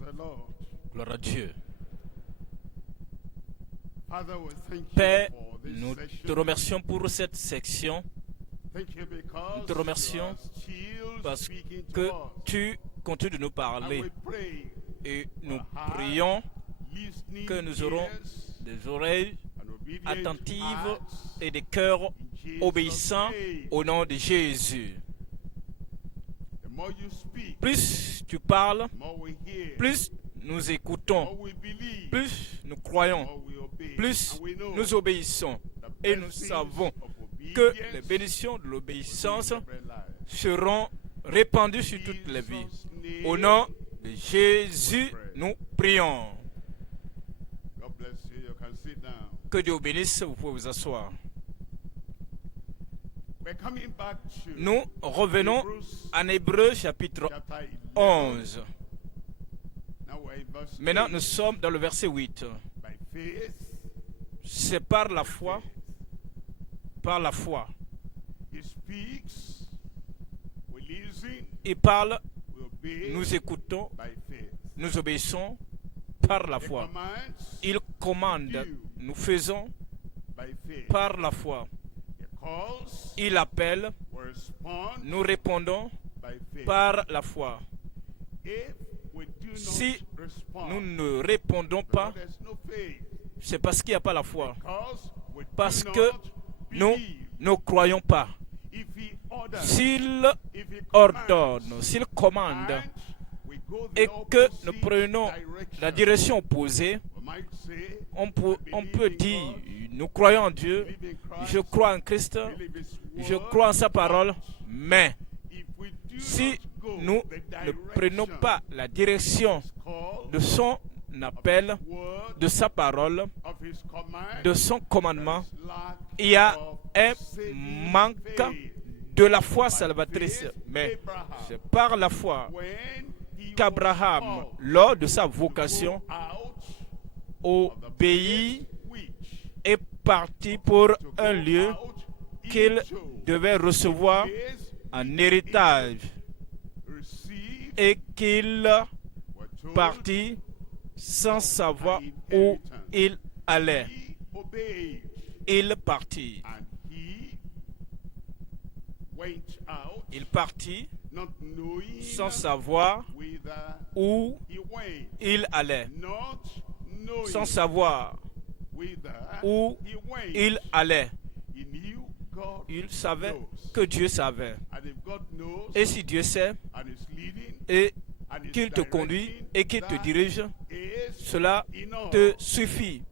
the Lord. Gloire à Dieu. Father, we thank Père, you for this nous te session. remercions pour cette section Thank you because Nous te remercions you are still parce speaking to que us. tu continues de nous And parler. we pray Et nous for heart, prions listening que nous aurons ears, des oreilles and obedient attentives hearts. et des cœurs In Jesus' obéissants name. au nom de Jésus. The more you speak, Plus tu parles, the more we hear, plus nous the écoutons, more we believe, plus nous the croyons, more we obey. plus And we know nous obéissons. the Et nous blessings savons of que obedience les bénédictions de will l'obéissance be in every life. seront répandues sur toutes les vies. Jesus' name, Au nom de Jésus, nous prions. God bless you. You can sit down. Que Dieu vous bénisse, vous pouvez vous asseoir. We're coming back to Nous revenons Hebrews en Hébreux chapitre chapter 11. 11. Now we're in verse Maintenant, 8. nous sommes dans le verset 8. By faith, C'est par la foi, par la foi. he speaks, we listen, Il parle, we obey nous écoutons, by faith. nous obéissons par la He foi. commands Il commande, nous faisons by faith. par la foi. He calls, Il appelle, we respond nous répondons by faith. par la foi. If we do not Si respond, nous ne répondons pas, there's no faith. c'est parce qu'il n'y a pas la foi. Because we Parce do que not nous believe. ne croyons pas. If he orders, S'il if he ordonne, commands, s'il commande, and we go the et que opposite nous prenons la direction, direction opposée, we might say, on I peut believe in dire, God, nous croyons en Dieu, believe in Christ, je crois en Christ, believe his je word, crois en sa parole, mais if we do si not go nous the ne prenons direction pas la direction called de son appel, word, de sa parole, of his command, de son commandement, there is lack il y a of un saving manque faith. de la foi salvatrice. Faith, Mais Abraham, c'est par la foi when he qu'Abraham, was called lors de sa to vocation, go out au of the pays, place which est parti pour to un go lieu out qu'il into devait recevoir is en héritage received et qu'il were told partit sans savoir où il allait. he obeyed Il partit. and he went out Il partit not knowing sans savoir whither où he went, il allait. not knowing Sans savoir whither où he went. il allait. He knew God Il savait knows. que Dieu savait. And if God knows Et si Dieu sait and is leading et and is qu'il te conduit directing, et qu'il te that dirige, is cela enough. te suffit.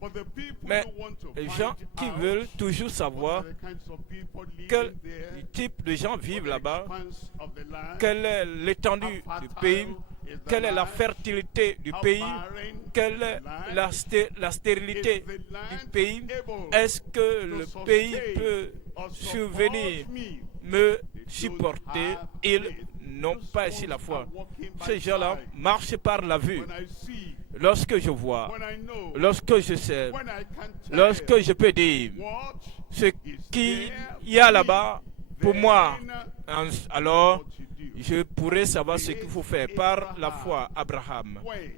But the people Mais who want to les find gens qui out veulent toujours what savoir are the kinds of people living quel there, type de gens vivent what là-bas, expanse of the land, quelle est l'étendue how du fertile pays, is the quelle est la land, fertilité du how pays, barren quelle est is the land, la stérilité is the du land pays. able Est-ce que to le sustain pays peut or support survenir, me? me They supporter? don't have Ils faith. n'ont Those pas ici ones la foi. are walking by Ces gens-là sight. marchent par la vue. When I see, Lorsque je vois, when I know, lorsque je sais, when I can tell lorsque je peux dire what ce is qu'il there y a for là-bas me, pour moi, then alors what to do. je pourrai savoir ce qu'il faut faire. Par la foi, Abraham When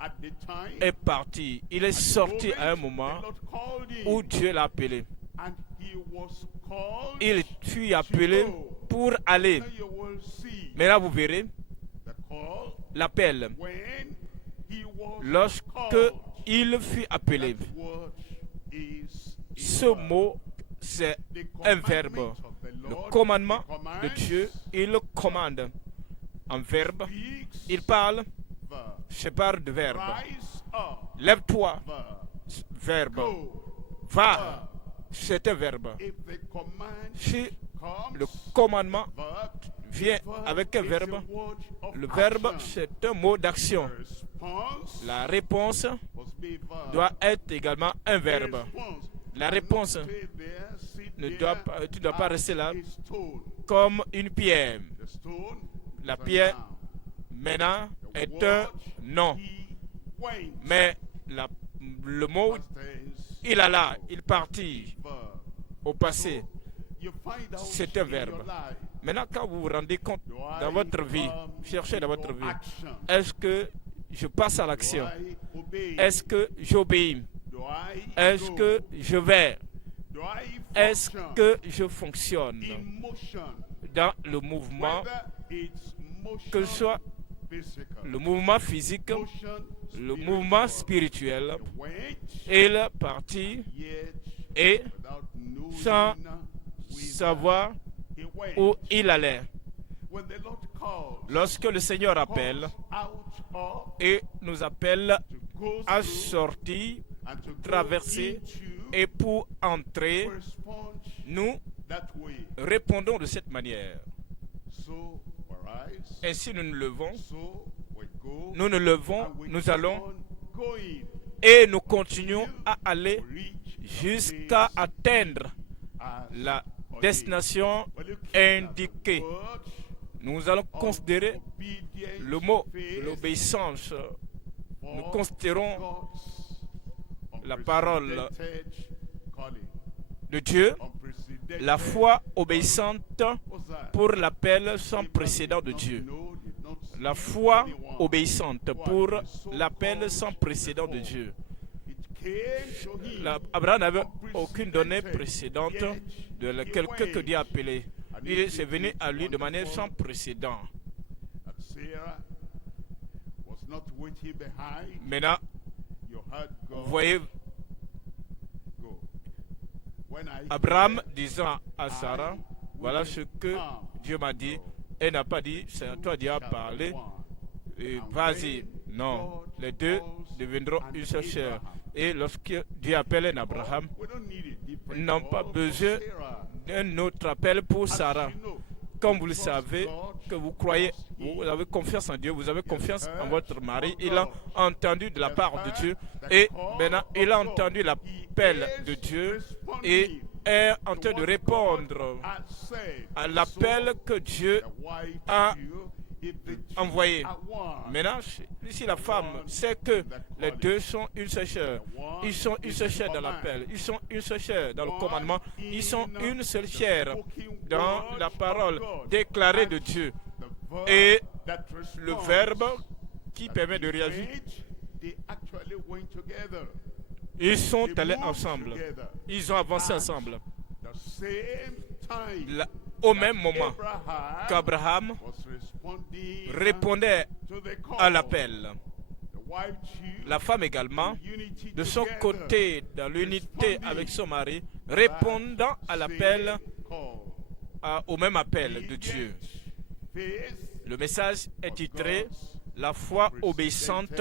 at the time est parti. Il est sorti à un moment the Lord called him, où Dieu l'a appelé. and he was called Il fut appelé pour aller. Now you will see Mais là, vous verrez the call l'appel. when he was Lorsque called. il fut appelé. That word is a Ce verb. mot, c'est The un commandment verbe. of the Le Lord, commandement he commands, de Dieu, il commande. En verbe, speaks, il parle, verb. je parle de verbe. Rise up, Lève-toi, verb. verbe. Go, Va, verb. c'est un verbe. If the command Si comes, le commandement verb, vient verb avec un is verbe, a word of le verbe, action. c'est un mot d'action. Response La réponse must be verb. doit être également un verbe. Response. La And réponse not stay there, sit ne there doit pas, tu ne dois pas as rester là a stone. comme une pierre. The stone La is a pierre, noun. maintenant, The est un word nom. he went. Mais le mot, Past tense, il alla, il partit verb. au passé. You find out C'est un in verbe. your life, Maintenant, quand vous vous rendez compte do I dans votre vie, become cherchez dans votre into vie, action? est-ce que je passe à Do l'action? I obey? Est-ce que j'obéis? Do I Est-ce go? que je vais? Do I Est-ce function que je fonctionne in motion? dans le mouvement, Whether it's motion que ce soit physical, le mouvement physique, motion le mouvement spiritual. spirituel? He went, Il est parti yet et without knowing sans whither savoir he went. où il allait. When the Lord calls, Lorsque le Seigneur appelle out of et nous appelle to go à through sortir, and to go traverser into, et pour entrer, respond nous that way. répondons de cette manière. So we rise, Ainsi nous nous levons, so we go, nous nous levons, and we nous keep allons on going et nous continuons à aller to reach the jusqu'à place atteindre as la ordained. destination We're looking at the indiquée. word Nous allons of considérer obedience, le mot faith, de l'obéissance. for Nous considérons God's la parole unprecedented calling. de Dieu, Unprecedented. la foi obéissante What's that? pour l'appel sans Abraham précédent de did not Dieu. know, did not see La foi anyone obéissante who had pour been so l'appel called sans précédent de before. Dieu. It came to him Abraham n'avait aucune donnée précédente de quelqu'un que Dieu a appelé. Il est venu à lui de manière sans précédent. that Sarah was not waiting behind. Maintenant, You heard God vous voyez go. When I Abraham disant à Sarah, voilà ce que Dieu m'a dit. Elle n'a pas dit, c'est à toi Dieu a parlé. Vas-y. Non, les deux deviendront une seule chair. Et lorsque Dieu appelle un Abraham, we don't need a different n'ont pas God for besoin Sarah. d'un autre appel pour As Sarah. you know, Comme vous le trust savez, God, que vous croyez, trust vous Him. avez confiance en Dieu, vous avez confiance en heard votre mari. from Il a God. entendu de la He part has de heard Dieu the et call maintenant of il a God. entendu l'appel He de is Dieu responding et est en to train de what répondre God has said. à l'appel So, que Dieu the wife a too, if the two envoyé. are one, Maintenant, ici la femme sait que les deux sont une seule chair. Ils sont une seule chair dans l'appel. Ils sont une seule chair dans le commandement. Ils sont une seule chair dans la parole déclarée de Dieu. the verb Et that le responds, verbe qui that permet he de réagir. went, they actually went together. Ils sont They allés moved ensemble. together. Ils ont avancé ensemble. The same time Au même moment Abraham qu'Abraham was responding répondait to the call. à l'appel. The wife too, La femme également, unity de son together, côté, dans l'unité avec son mari, répondant à l'appel, same call. au même appel de Dieu. Faith Le message est titré « La foi obéissante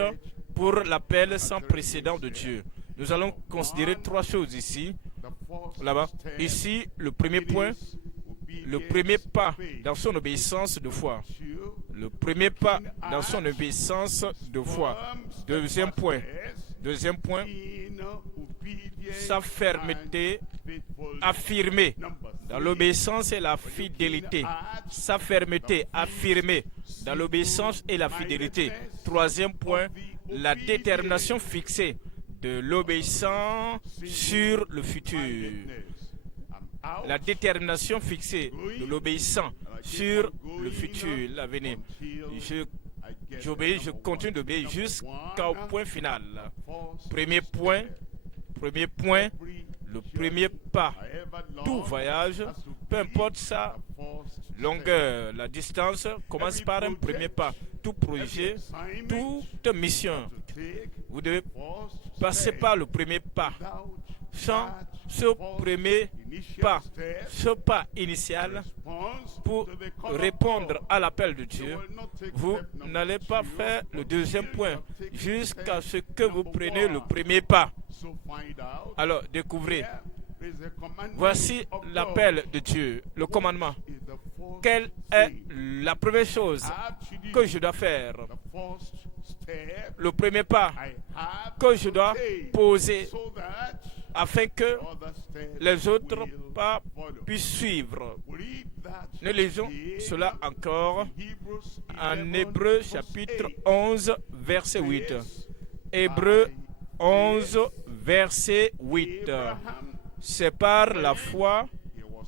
pour l'appel sans précédent de Dieu ». Nous allons considérer trois choses ici, the first là-bas. step, Ici, le premier point, is le obedience premier to pas faith. dans son obéissance de foi. Two, Le premier pas dans son obéissance de foi. Deuxième point, in obedience sa fermeté and faithfulness. affirmée. Number Dans three, l'obéissance et la fidélité. Sa fermeté affirmée dans l'obéissance et la fidélité. Troisième point, la détermination fixée de l'obéissant sur le futur. I'm out. La détermination fixée de l'obéissant sur le futur, l'avenir. J'obéis, je continue d'obéir jusqu'au point final. Premier point, le premier pas. Tout voyage, peu importe sa longueur, la distance, commence par un premier pas. Tout projet, toute mission, vous devez passer par le premier pas. Sans ce premier pas, ce pas initial pour répondre à l'appel de Dieu, vous n'allez pas faire le deuxième point jusqu'à ce que vous preniez le premier pas. Alors, découvrez, voici l'appel de Dieu, le commandement. Quelle est la première chose que je dois faire? Le premier pas que je dois poser afin que les autres pas puissent suivre. Nous lisons cela encore en Hébreux chapitre 11, verset 8. Hébreux 11, verset 8. C'est par la foi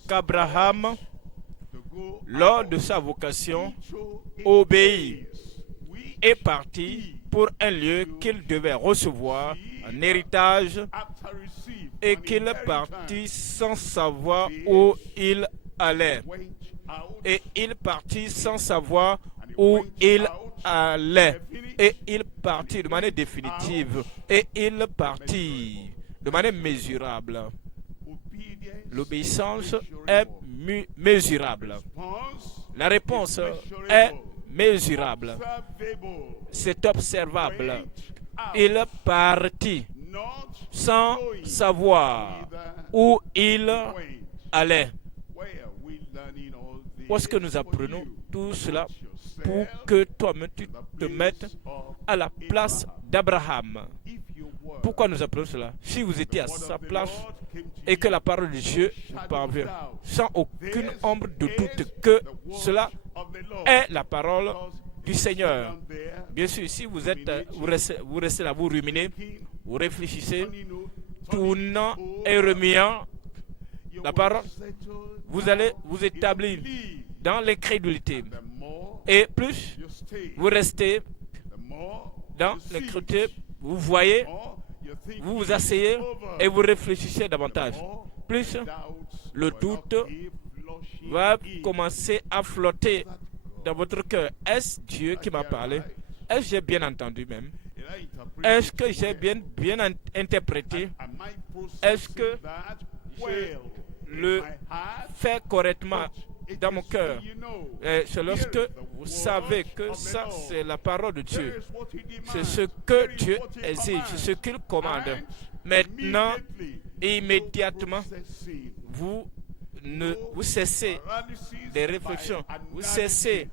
qu'Abraham, lors de sa vocation, obéit. est parti pour un lieu qu'il devait recevoir en héritage et qu'il partit sans savoir où il allait. Et il partit sans savoir où il allait. Et il partit de manière définitive. Et il partit de manière mesurable. L'obéissance est mesurable. La réponse est mesurable. C'est observable. Il partit sans savoir où il allait. Où est-ce que nous apprenons tout cela pour que toi-même tu te mettes à la place d'Abraham? Pourquoi nous apprenons cela? Si vous étiez à sa place et que la parole de Dieu vous parvient, sans aucune ombre de doute que cela est la parole du Seigneur. Bien sûr, si vous restez là, vous ruminez, vous réfléchissez, tournant et remuant la parole, vous allez vous établir dans l'incrédulité. Et plus vous restez dans l'incrédulité, vous voyez, vous vous asseyez et vous réfléchissez davantage. Plus le doute va commencer à flotter dans votre cœur. Est-ce Dieu qui m'a parlé? Est-ce que j'ai bien entendu même? Est-ce que j'ai bien interprété? Est-ce que je le fais correctement dans mon cœur? C'est lorsque vous savez que ça, c'est la parole de Dieu. C'est ce que Dieu exige, c'est ce qu'il commande. Maintenant, immédiatement, vous cessez des réflexions, vous cessez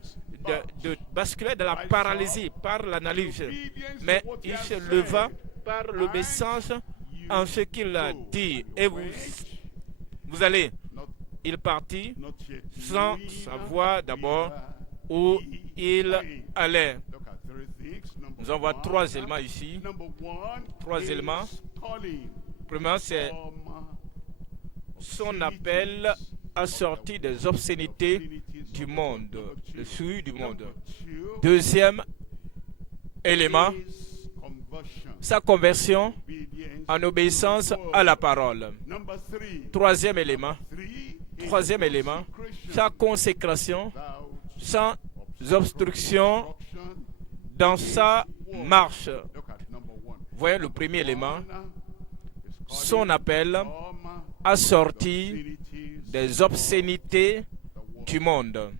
de basculer dans la paralysie par l'analyse. Mais il se leva par l'obéissance en ce qu'il a dit. Et vous allez. Il partit sans savoir d'abord où il allait. Nous en voyons trois éléments ici. Trois éléments. Premièrement, c'est son appel à sortir des obscénités du monde, le souillure du monde. Deuxième élément, sa conversion en obéissance à la parole. Troisième élément, sa consécration sans obstruction dans sa marche. Voyez le premier élément, son appel à sortir des obscénités du monde.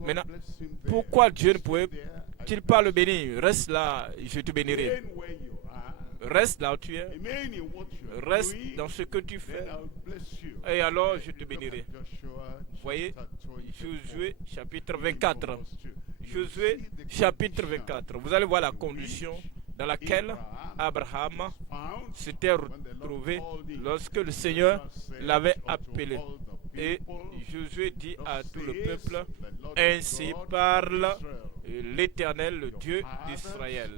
Maintenant, pourquoi Dieu ne pouvait-il pas le bénir? Reste là, je te bénirai. Reste là où tu es. Reste dans ce que tu fais. Et alors, je te bénirai. Voyez, Josué chapitre 24. Josué chapitre 24. Vous allez voir la condition dans laquelle Abraham s'était retrouvé lorsque le Seigneur l'avait appelé. Et Josué dit à tout le peuple, ainsi parle l'Éternel, le Dieu d'Israël.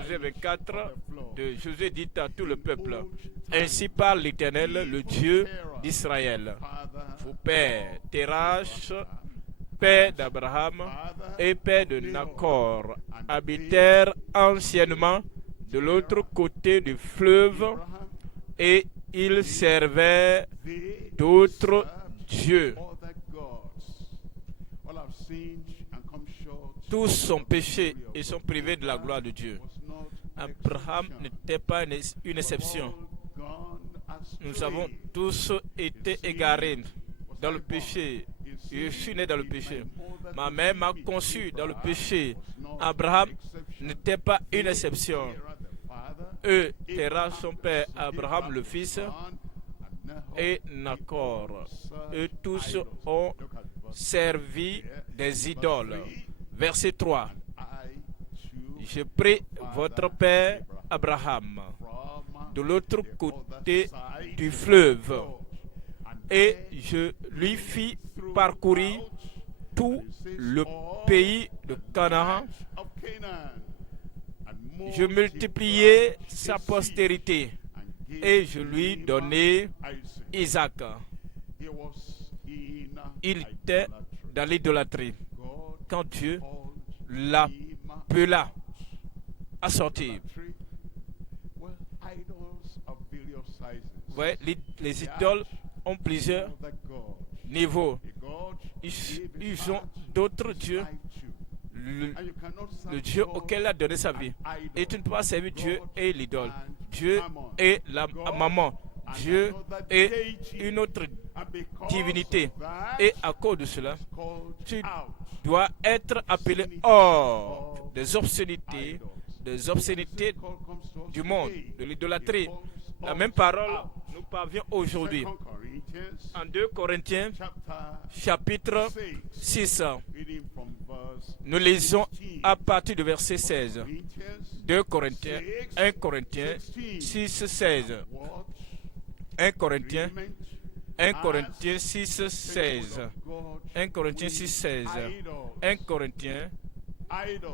Josué 24, Josué dit à tout le peuple, ainsi parle l'Éternel, le Dieu d'Israël. Vos pères, Terach, père d'Abraham et père de Nacor, habitèrent anciennement de l'autre côté du fleuve et ils servaient d'autres dieux. Tous sont péchés et sont privés de la gloire de Dieu. Abraham n'était pas une exception. Nous avons tous été égarés dans le péché. Je suis né dans le péché. Ma mère m'a conçu dans le péché. Abraham n'était pas une exception. Eux, Terah, son père, Abraham, le fils, et Nacor. Eux tous ont servi des idoles. Verset 3. Je prie votre père Abraham de l'autre côté du fleuve et je lui fis parcourir tout le pays de Canaan. Je multipliai sa postérité et je lui donnai Isaac. Il était dans l'idolâtrie. Quand Dieu l'appela à sortir. Vous voyez, les idoles ont plusieurs niveaux. Ils ont d'autres dieux. Le Dieu auquel il a donné sa vie. Et tu ne peux pas servir Dieu et l'idole. Dieu et la maman. Dieu est une autre divinité. Et à cause de cela, tu dois être appelé hors des obscénités du monde, de l'idolâtrie. La même parole nous parvient aujourd'hui. En 2 Corinthiens, chapitre 6, nous lisons à partir du verset 16. 2 Corinthiens, 1 Corinthiens 6, 16. 1 Corinthiens 6, 16. 1 Corinthiens 6, 16. 1 Corinthiens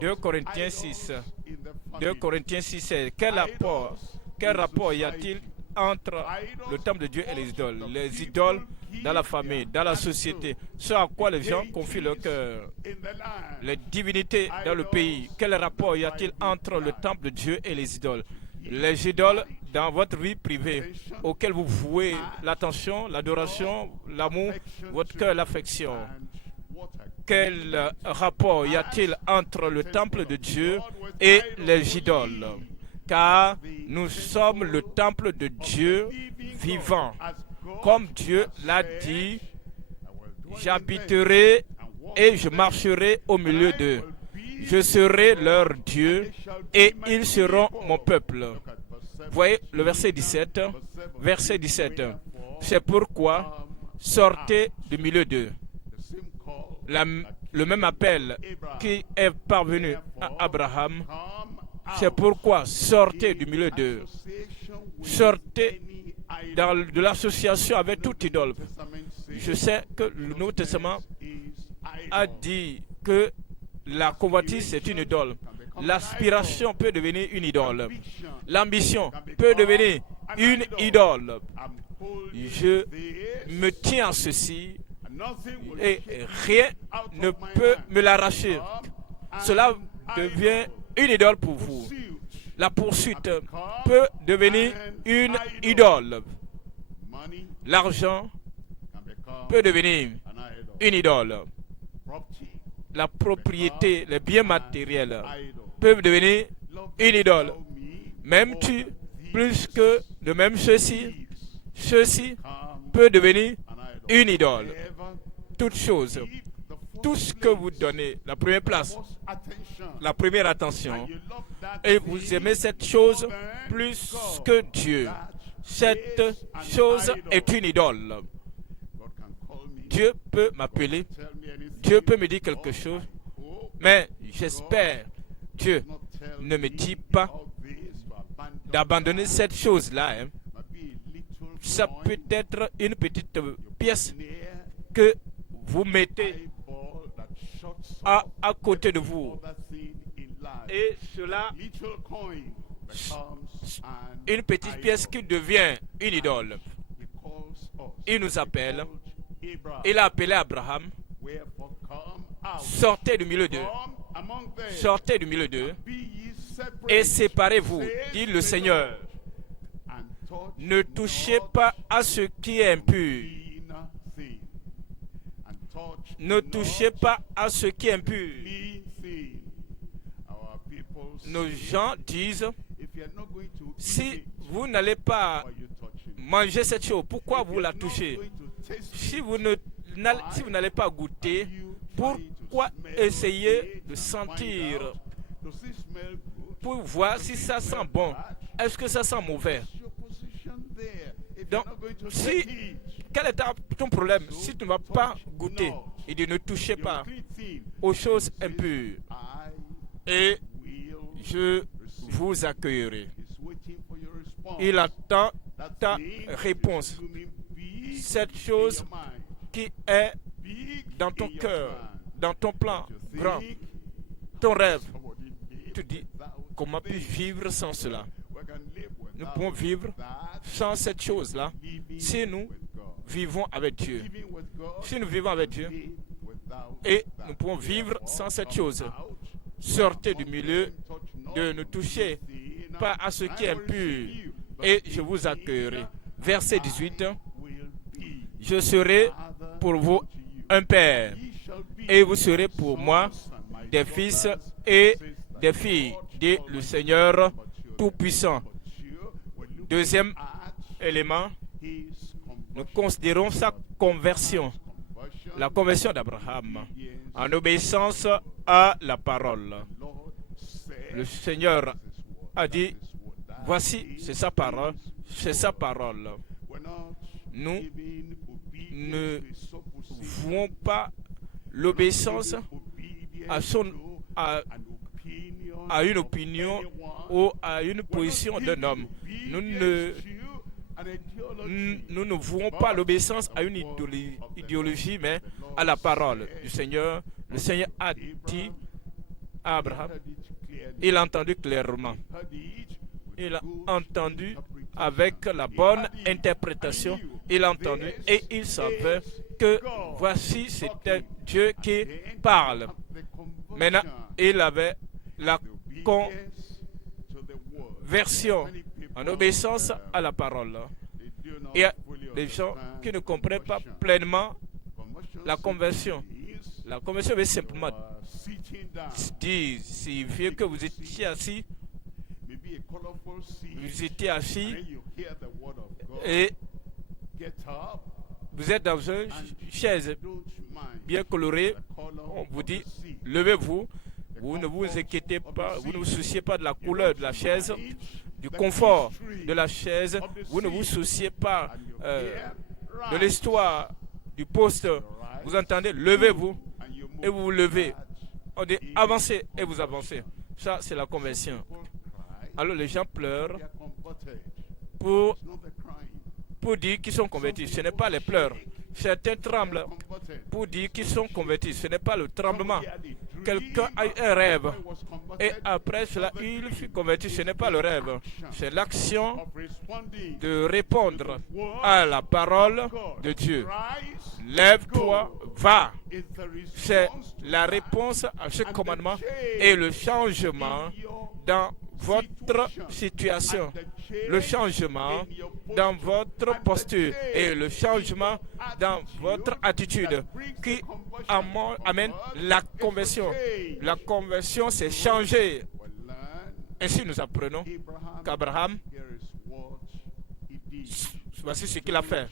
2 Corinthiens 6. 2 Corinthiens 6, 16. Quel rapport y a-t-il entre le temple de Dieu et les idoles? Les idoles dans la famille, dans la société, ce à quoi les gens confient leur cœur. Les divinités dans le pays. Quel rapport y a-t-il entre le temple de Dieu et les idoles? Les idoles dans votre vie privée, auxquelles vous vouez l'attention, l'adoration, l'amour, votre cœur, l'affection. Quel rapport y a-t-il entre le temple de Dieu et les idoles? Car nous sommes le temple de Dieu vivant. Comme Dieu l'a dit, j'habiterai et je marcherai au milieu d'eux. Je serai leur Dieu et ils seront mon peuple. Voyez le verset 17. Verset 17. C'est pourquoi sortez du milieu d'eux. Le même appel qui est parvenu à Abraham. C'est pourquoi sortez du milieu d'eux. Sortez de l'association avec toute idole. Je sais que le Nouveau Testament a dit que la convoitise c'est une idole. L'aspiration peut devenir une idole. L'ambition peut devenir une idole. Je me tiens à ceci et rien ne peut me l'arracher. Cela devient une idole pour vous. La poursuite peut devenir une idole. L'argent peut devenir une idole. La propriété, les biens matériels peuvent devenir une idole. M'aimes-tu plus que de même ceci peut devenir une idole. Toute chose, tout ce que vous donnez, la première place, la première attention, et vous aimez cette chose plus que Dieu, cette chose est une idole. Dieu peut m'appeler, Dieu peut me dire quelque chose, mais j'espère, Dieu ne me dit pas d'abandonner cette chose-là. Hein. Ça peut être une petite pièce que vous mettez à côté de vous. Et cela, une petite pièce qui devient une idole. Il nous appelle. Il a appelé Abraham. Sortez du milieu d'eux. Sortez du milieu d'eux. Et séparez-vous, dit le Seigneur. Ne touchez pas à ce qui est impur. Ne touchez pas à ce qui est impur. Nos gens disent, si vous n'allez pas manger cette chose, pourquoi vous la touchez? Si vous n'allez pas goûter, pourquoi essayer de sentir pour voir si ça sent bon? Est-ce que ça sent mauvais? Donc, quel est ton problème? Si tu ne vas pas goûter, il dit ne touchez pas aux choses impures. Et je vous accueillerai. Il attend ta réponse. Cette chose qui est dans ton cœur, dans ton plan grand, ton rêve. Tu dis, comment puis-je vivre sans cela? Nous pouvons vivre sans cette chose-là si nous vivons avec Dieu. Si nous vivons avec Dieu, Et nous pouvons vivre sans cette chose. Sortez du milieu, de ne toucher pas à ce qui est impur, et je vous accueillerai. Verset 18. Je serai pour vous un père, et vous serez pour moi des fils et des filles, dit le Seigneur Tout-Puissant. Deuxième élément, nous considérons sa conversion, la conversion d'Abraham, en obéissance à la parole. Le Seigneur a dit, voici, c'est sa parole, c'est sa parole. Nous ne vouons pas l'obéissance à une opinion ou à une position d'un homme. Nous ne vouons pas l'obéissance à une idéologie, mais à la parole du Seigneur. Le Seigneur a dit à Abraham, il a entendu clairement. Il a entendu avec la bonne interprétation. Il a entendu et il savait que voici, c'était Dieu qui parle. Maintenant, il avait la conversion en obéissance à la parole. Il y a des gens qui ne comprennent pas pleinement la conversion. La conversion veut simplement dire, signifier que vous étiez assis, et vous êtes dans une chaise bien colorée. On vous dit, levez-vous. Vous ne vous inquiétez pas, vous ne vous souciez pas de la couleur de la chaise, du confort de la chaise. Vous ne vous souciez pas de l'histoire du poste. Vous entendez, levez-vous et vous vous levez. On dit, avancez et vous avancez. Ça, c'est la conversion. Alors les gens pleurent pour dire qu'ils sont convertis. Ce n'est pas les pleurs. Certains tremblent pour dire qu'ils sont convertis. Ce n'est pas le tremblement. Quelqu'un a eu un rêve et après cela, il fut converti. Ce n'est pas le rêve. C'est l'action de répondre à la parole de Dieu. Lève-toi, va. C'est la réponse à ce commandement et le changement dans votre situation, le changement dans votre posture et le changement dans votre attitude qui amène la conversion. La conversion, c'est changer. Ainsi, nous apprenons qu'Abraham, voici ce qu'il a fait.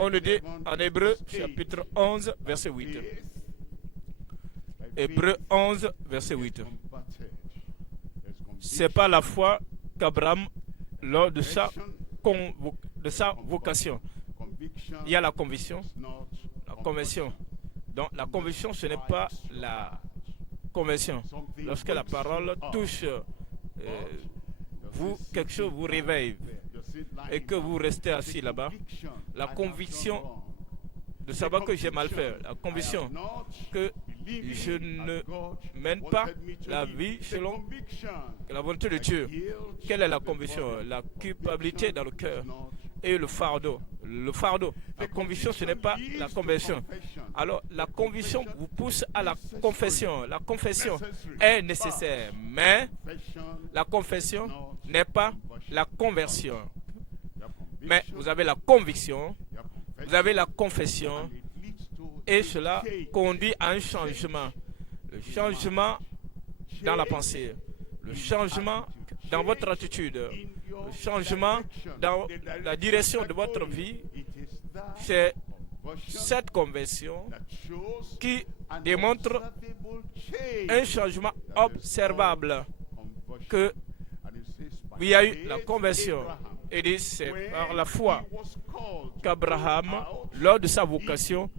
On le dit en Hébreu, chapitre 11, verset 8. Hébreu 11, verset 8. C'est par la foi qu'Abraham, lors de sa vocation, il y a la conviction, la conversion. Donc la conviction, ce n'est pas la conversion. Lorsque la parole touche vous, quelque chose vous réveille et que vous restez assis là-bas, la conviction de savoir que j'ai mal fait, la conviction que je ne mène pas la vie selon la volonté de Dieu. Quelle est la conviction? La culpabilité dans le cœur et le fardeau. Le fardeau, la conviction, ce n'est pas la conversion. Alors, la conviction vous pousse à la confession. La confession est nécessaire, mais la confession n'est pas la conversion. Mais vous avez la conviction, vous avez la confession, et cela conduit à un changement. Le changement dans la pensée, le changement dans votre attitude, le changement dans la direction de votre vie. C'est cette conversion qui démontre un changement observable, que il y a eu la conversion. Et c'est par la foi qu'Abraham, lors de sa vocation,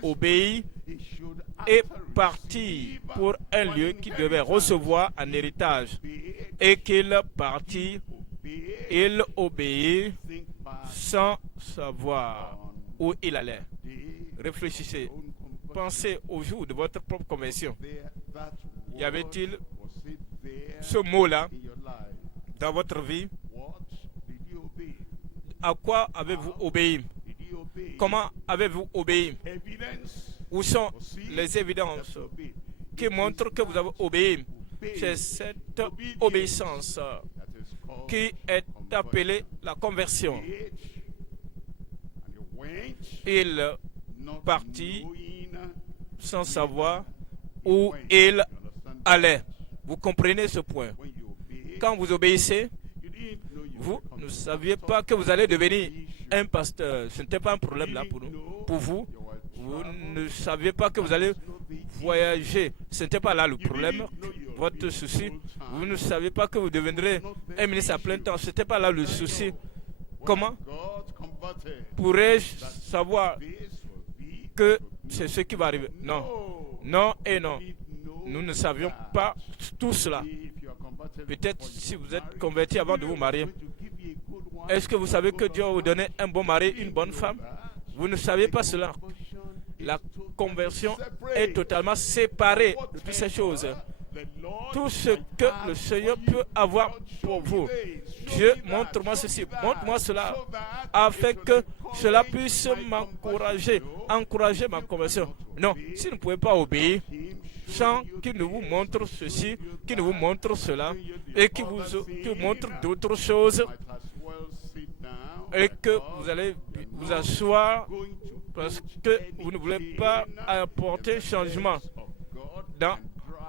obéit et partit pour un lieu qu'il devait recevoir en héritage. Et qu'il partit, il obéit sans savoir où il allait. Réfléchissez, pensez au jour de votre propre conversion. Y avait-il ce mot-là dans votre vie? À quoi avez-vous obéi? Comment avez-vous obéi? Où sont les évidences qui montrent que vous avez obéi? C'est cette obéissance qui est appelée la conversion. Il partit sans savoir où il allait. Vous comprenez ce point? Quand vous obéissez, vous ne saviez pas que vous allez devenir un pasteur. Ce n'était pas un problème là pour nous. Pour vous, vous ne saviez pas que vous allez voyager. Ce n'était pas là le problème. Votre souci, vous ne saviez pas que vous deviendrez un ministre à plein temps. Ce n'était pas là le souci. Comment pourrais-je savoir que c'est ce qui va arriver? Non. Non et non. Nous ne savions pas tout cela. Peut-être si vous êtes converti avant de vous marier, est-ce que vous savez que Dieu va vous donner un bon mari, une bonne femme? Vous ne savez pas cela. La conversion est totalement séparée de toutes ces choses. Tout ce que le Seigneur peut avoir pour vous. Dieu, montre-moi ceci, montre-moi cela, afin que cela puisse m'encourager, encourager ma conversion. Non, si vous ne pouvez pas obéir, sans qu'il ne vous montre ceci, qu'il ne vous montre cela, et qu'il vous montre d'autres choses, et que vous allez vous asseoir parce que vous ne voulez pas apporter changement.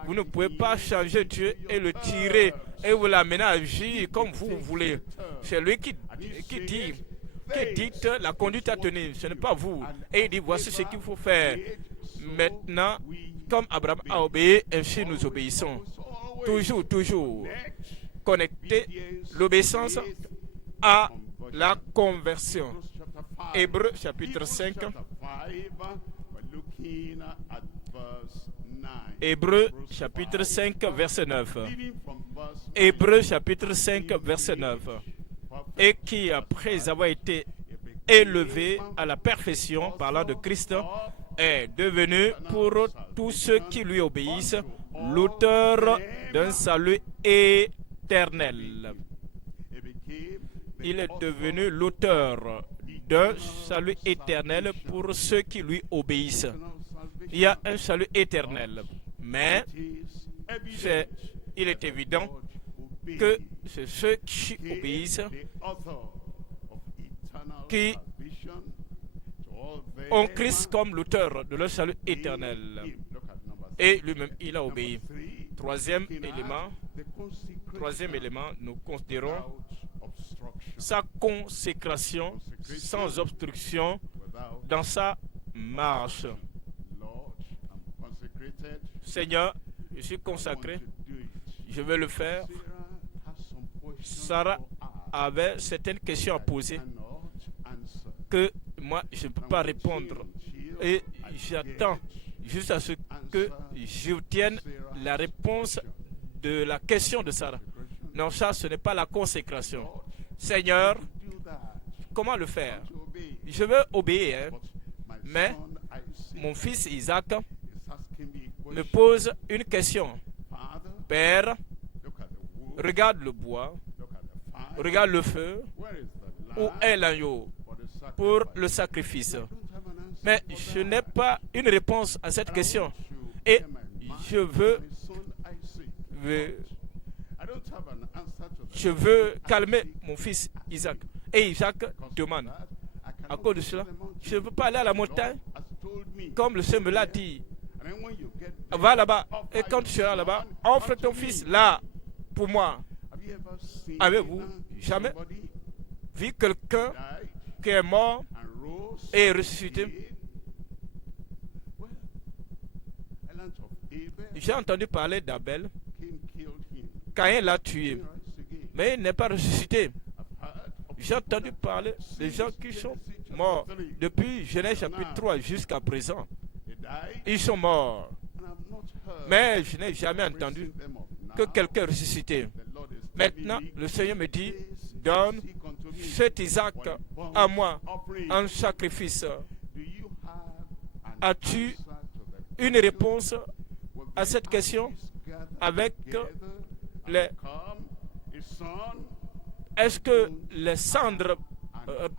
Vous ne pouvez pas changer Dieu et le tirer et vous l'amener à agir comme vous voulez. C'est lui qui dicte la conduite à tenir. Ce n'est pas vous. Et il dit, voici ce qu'il faut faire. Maintenant, comme Abraham a obéi, ainsi nous obéissons. Toujours connecter l'obéissance à la conversion. Hébreux chapitre 5. Hébreux chapitre 5 verset 9. Hébreux chapitre 5 verset 9. Et qui, après avoir été élevé à la perfection, parlant de Christ, est devenu pour tous ceux qui lui obéissent l'auteur d'un salut éternel. Il est devenu l'auteur d'un salut éternel pour ceux qui lui obéissent. Il y a un salut éternel, mais il est évident que c'est ceux qui obéissent qui ont Christ comme l'auteur de leur salut éternel. Et lui-même, il a obéi. Troisième élément, nous considérons sa consécration sans obstruction dans sa marche. Seigneur, je suis consacré, je vais le faire. Sarah avait certaines questions à poser que moi je ne peux pas répondre. Et j'attends juste à ce que j'obtienne la réponse de la question de Sarah. Non, ça, ce n'est pas la consécration. Seigneur, comment le faire? Je veux obéir, mais mon fils Isaac me pose une question. Père, regarde le bois, regarde le feu, où est l'agneau pour le sacrifice? Mais je n'ai pas une réponse à cette question. Et je veux calmer mon fils Isaac. Et Isaac demande, à cause de cela, je ne veux pas aller à la montagne, comme le Seigneur me l'a dit. Va là-bas, et quand tu seras là-bas, offre ton fils là pour moi. Avez-vous jamais vu quelqu'un qui est mort et ressuscité? J'ai entendu parler d'Abel. Caïn l'a tué, mais il n'est pas ressuscité. J'ai entendu parler des gens qui sont morts depuis Genèse chapitre 3 jusqu'à présent. Ils sont morts. Mais je n'ai jamais entendu que quelqu'un ressuscité. Maintenant, le Seigneur me dit, donne cet Isaac à moi en sacrifice. As-tu une réponse à cette question avec les... Est-ce que les cendres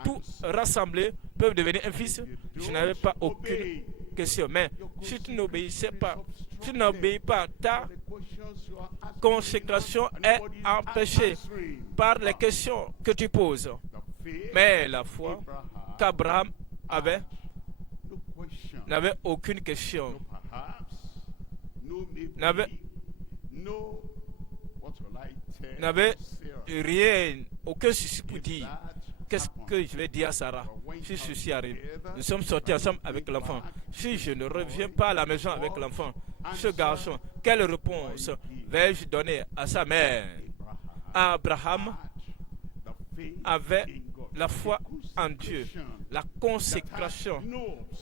tout rassemblés peuvent devenir un fils. Je n'avais pas aucune question. Mais si tu n'obéissais pas, tu n'obéis pas, ta consécration est empêchée par les questions que tu poses. Mais la foi qu'Abraham avait n'avait aucune question, n'avait rien, aucun souci pour dire qu'est-ce que je vais dire à Sarah si ceci arrive. Nous sommes sortis ensemble avec l'enfant. Si je ne reviens pas à la maison avec l'enfant, ce garçon, quelle réponse vais-je donner à sa mère? Abraham avait la foi en Dieu, la consécration,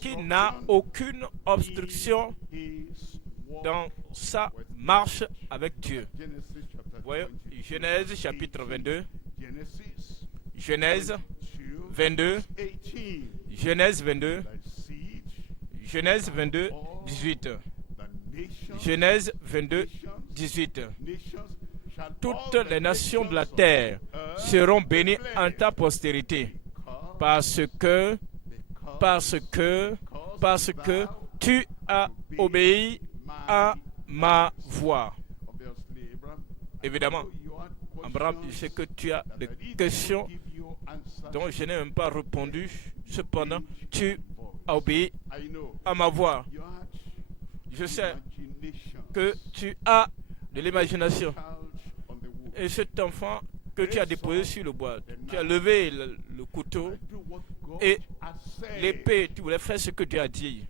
qui n'a aucune obstruction dans sa marche avec Dieu. Voyons, Genèse chapitre 22. Genèse 22. Genèse 22. Genèse 22, 18. Genèse 22, 18. Toutes les nations de la terre seront bénies en ta postérité, parce que tu as obéi à ma voix. Évidemment, Abraham, je sais que tu as des questions dont je n'ai même pas répondu. Cependant, tu as obéi à ma voix. Je sais que tu as de l'imagination. Et cet enfant que tu as déposé sur le bois, tu as levé le couteau et l'épée, tu voulais faire ce que Dieu a dit.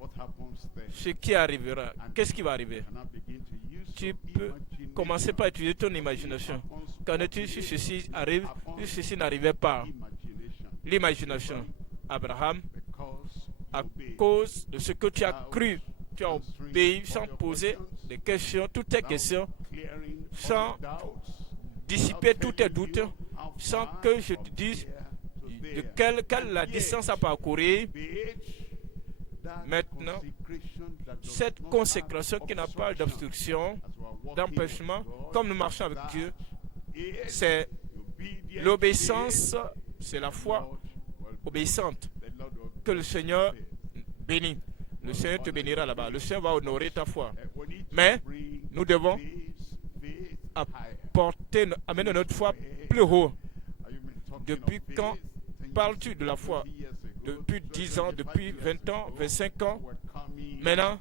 Ce qui arrivera, qu'est-ce qui va arriver? Tu peux commencer par utiliser ton imagination. Qu'en est-il si ceci arrive, si ceci n'arrivait pas? L'imagination. Abraham, à cause de ce que tu as cru, tu as obéi sans poser des questions, toutes tes questions, sans dissiper tous tes doutes, sans que je te dise de quelle la distance à parcourir. Maintenant, cette consécration qui n'a pas d'obstruction, d'empêchement, comme nous marchons avec Dieu, c'est l'obéissance, c'est la foi obéissante que le Seigneur bénit. Le Seigneur te bénira là-bas. Le Seigneur va honorer ta foi. Mais nous devons amener notre foi plus haut. Depuis quand parles-tu de la foi? Depuis 10 ans, depuis 20 ans, 25 ans. Maintenant,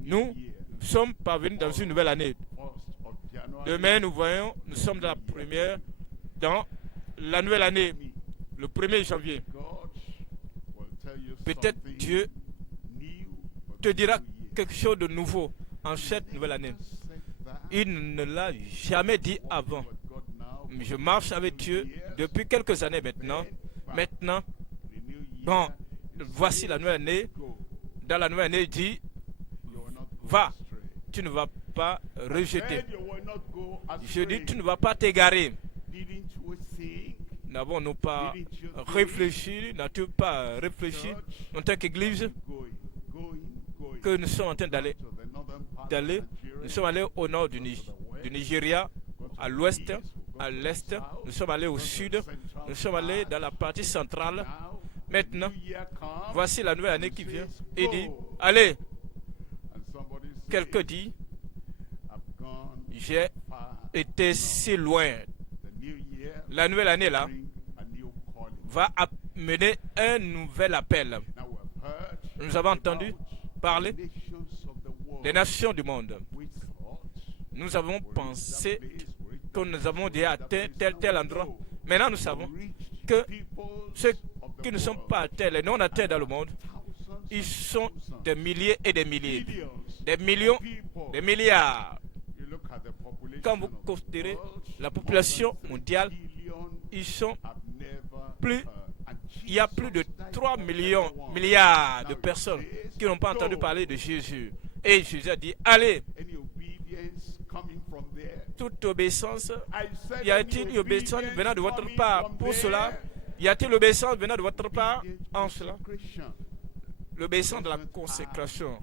nous sommes parvenus dans une nouvelle année. Demain, nous voyons, nous sommes dans la nouvelle année, le 1er janvier. Peut-être Dieu te dira quelque chose de nouveau en cette nouvelle année. Il ne l'a jamais dit avant. Je marche avec Dieu depuis quelques années maintenant. Maintenant, bon, voici la nouvelle année. Dans la nouvelle année, il dit, va, tu ne vas pas rejeter. Je dis, tu ne vas pas t'égarer. N'avons-nous pas réfléchi, n'as-tu pas réfléchi en tant qu'Église que nous sommes en train d'aller? Nous sommes allés au nord du Nigeria, à l'ouest, à l'est, nous sommes allés au sud, nous sommes allés dans la partie centrale. Maintenant, voici la nouvelle année qui vient. Il dit, allez, quelqu'un dit, j'ai été si loin. La nouvelle année là va amener un nouvel appel. Nous avons entendu parler des nations du monde. Nous avons pensé que nous avons déjà atteint tel endroit. Maintenant, nous savons que ceux qui ne sont pas atteints, les non atteints dans le monde, ils sont des milliers et des milliers, des millions, des milliards. Quand vous considérez la population mondiale, ils sont il y a plus de 3 milliards de personnes qui n'ont pas entendu parler de Jésus. Et Jésus a dit, allez, toute obéissance, y a-t-il une obéissance venant de votre part pour cela? Y a-t-il l'obéissance venant de votre part en cela? L'obéissance de la consécration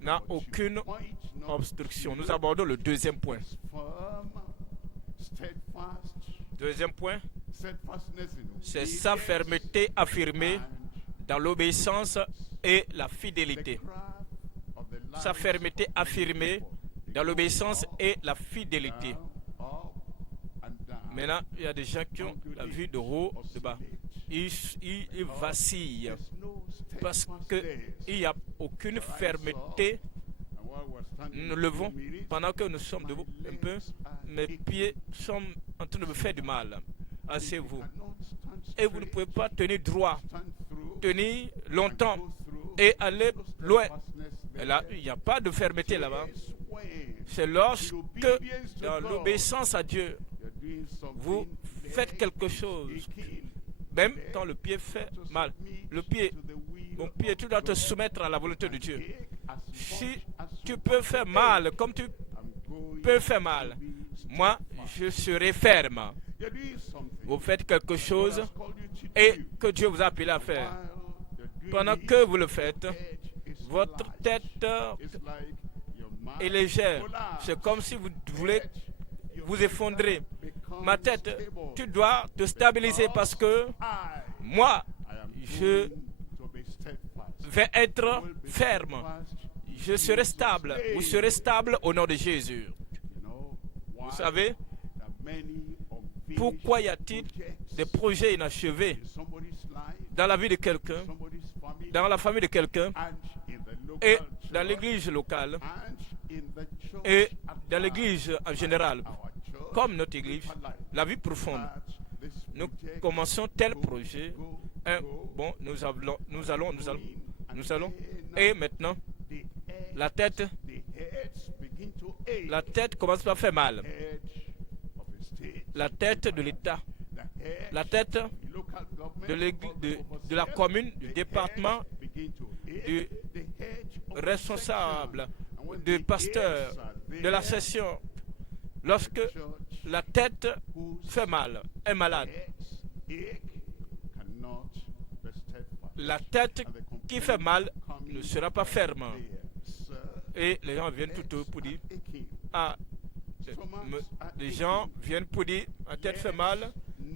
n'a aucune obstruction. Nous abordons le deuxième point. Deuxième point, C'est sa fermeté affirmée dans l'obéissance et la fidélité. Sa fermeté affirmée dans l'obéissance et la fidélité. Maintenant, il y a des gens qui ont la vue de haut, de bas. Ils vacillent parce qu'il n'y a aucune fermeté. Nous nous levons pendant que nous sommes debout un peu. Mes pieds sont en train de me faire du mal. Asseyez-vous. Et vous ne pouvez pas tenir droit, tenir longtemps et aller loin. Et là, il n'y a pas de fermeté là-bas. C'est lorsque, dans l'obéissance à Dieu, vous faites quelque chose, même quand le pied fait mal. Mon pied, tu dois te soumettre à la volonté de Dieu. Si tu peux faire mal, comme tu peux faire mal, moi, je serai ferme. Vous faites quelque chose et que Dieu vous a appelé à faire. Pendant que vous le faites, votre tête est légère. C'est comme si vous voulez vous effondrer. Ma tête, tu dois te stabiliser parce que moi, je vais être ferme. Je serai stable. Vous serez stable au nom de Jésus. Vous savez, pourquoi y a-t-il des projets inachevés dans la vie de quelqu'un, dans la famille de quelqu'un, et dans l'église locale, et dans l'église en général, comme notre église, la vie profonde. Nous commençons tel projet, nous allons, et maintenant, la tête commence à faire mal. La tête de l'État, la tête de la commune, du département, du responsable, du pasteur, de la session. Lorsque la tête fait mal, est malade, la tête qui fait mal ne sera pas ferme. Et les gens viennent tout pour dire, les gens viennent pour dire, la tête fait mal,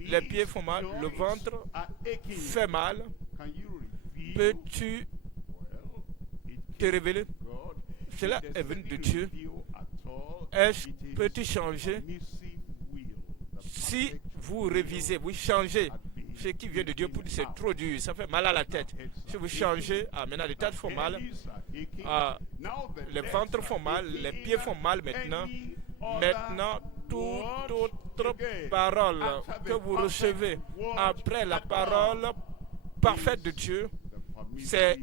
les pieds font mal, le ventre fait mal. Peux-tu te révéler? Cela est venu de Dieu. Peux-tu changer? Si vous révisez, vous changez ce qui vient de Dieu pour dire c'est trop dur, ça fait mal à la tête. Si vous changez, maintenant les têtes font mal, les ventres font mal, les pieds font mal maintenant. Maintenant, toute autre parole que vous recevez après la parole parfaite de Dieu, c'est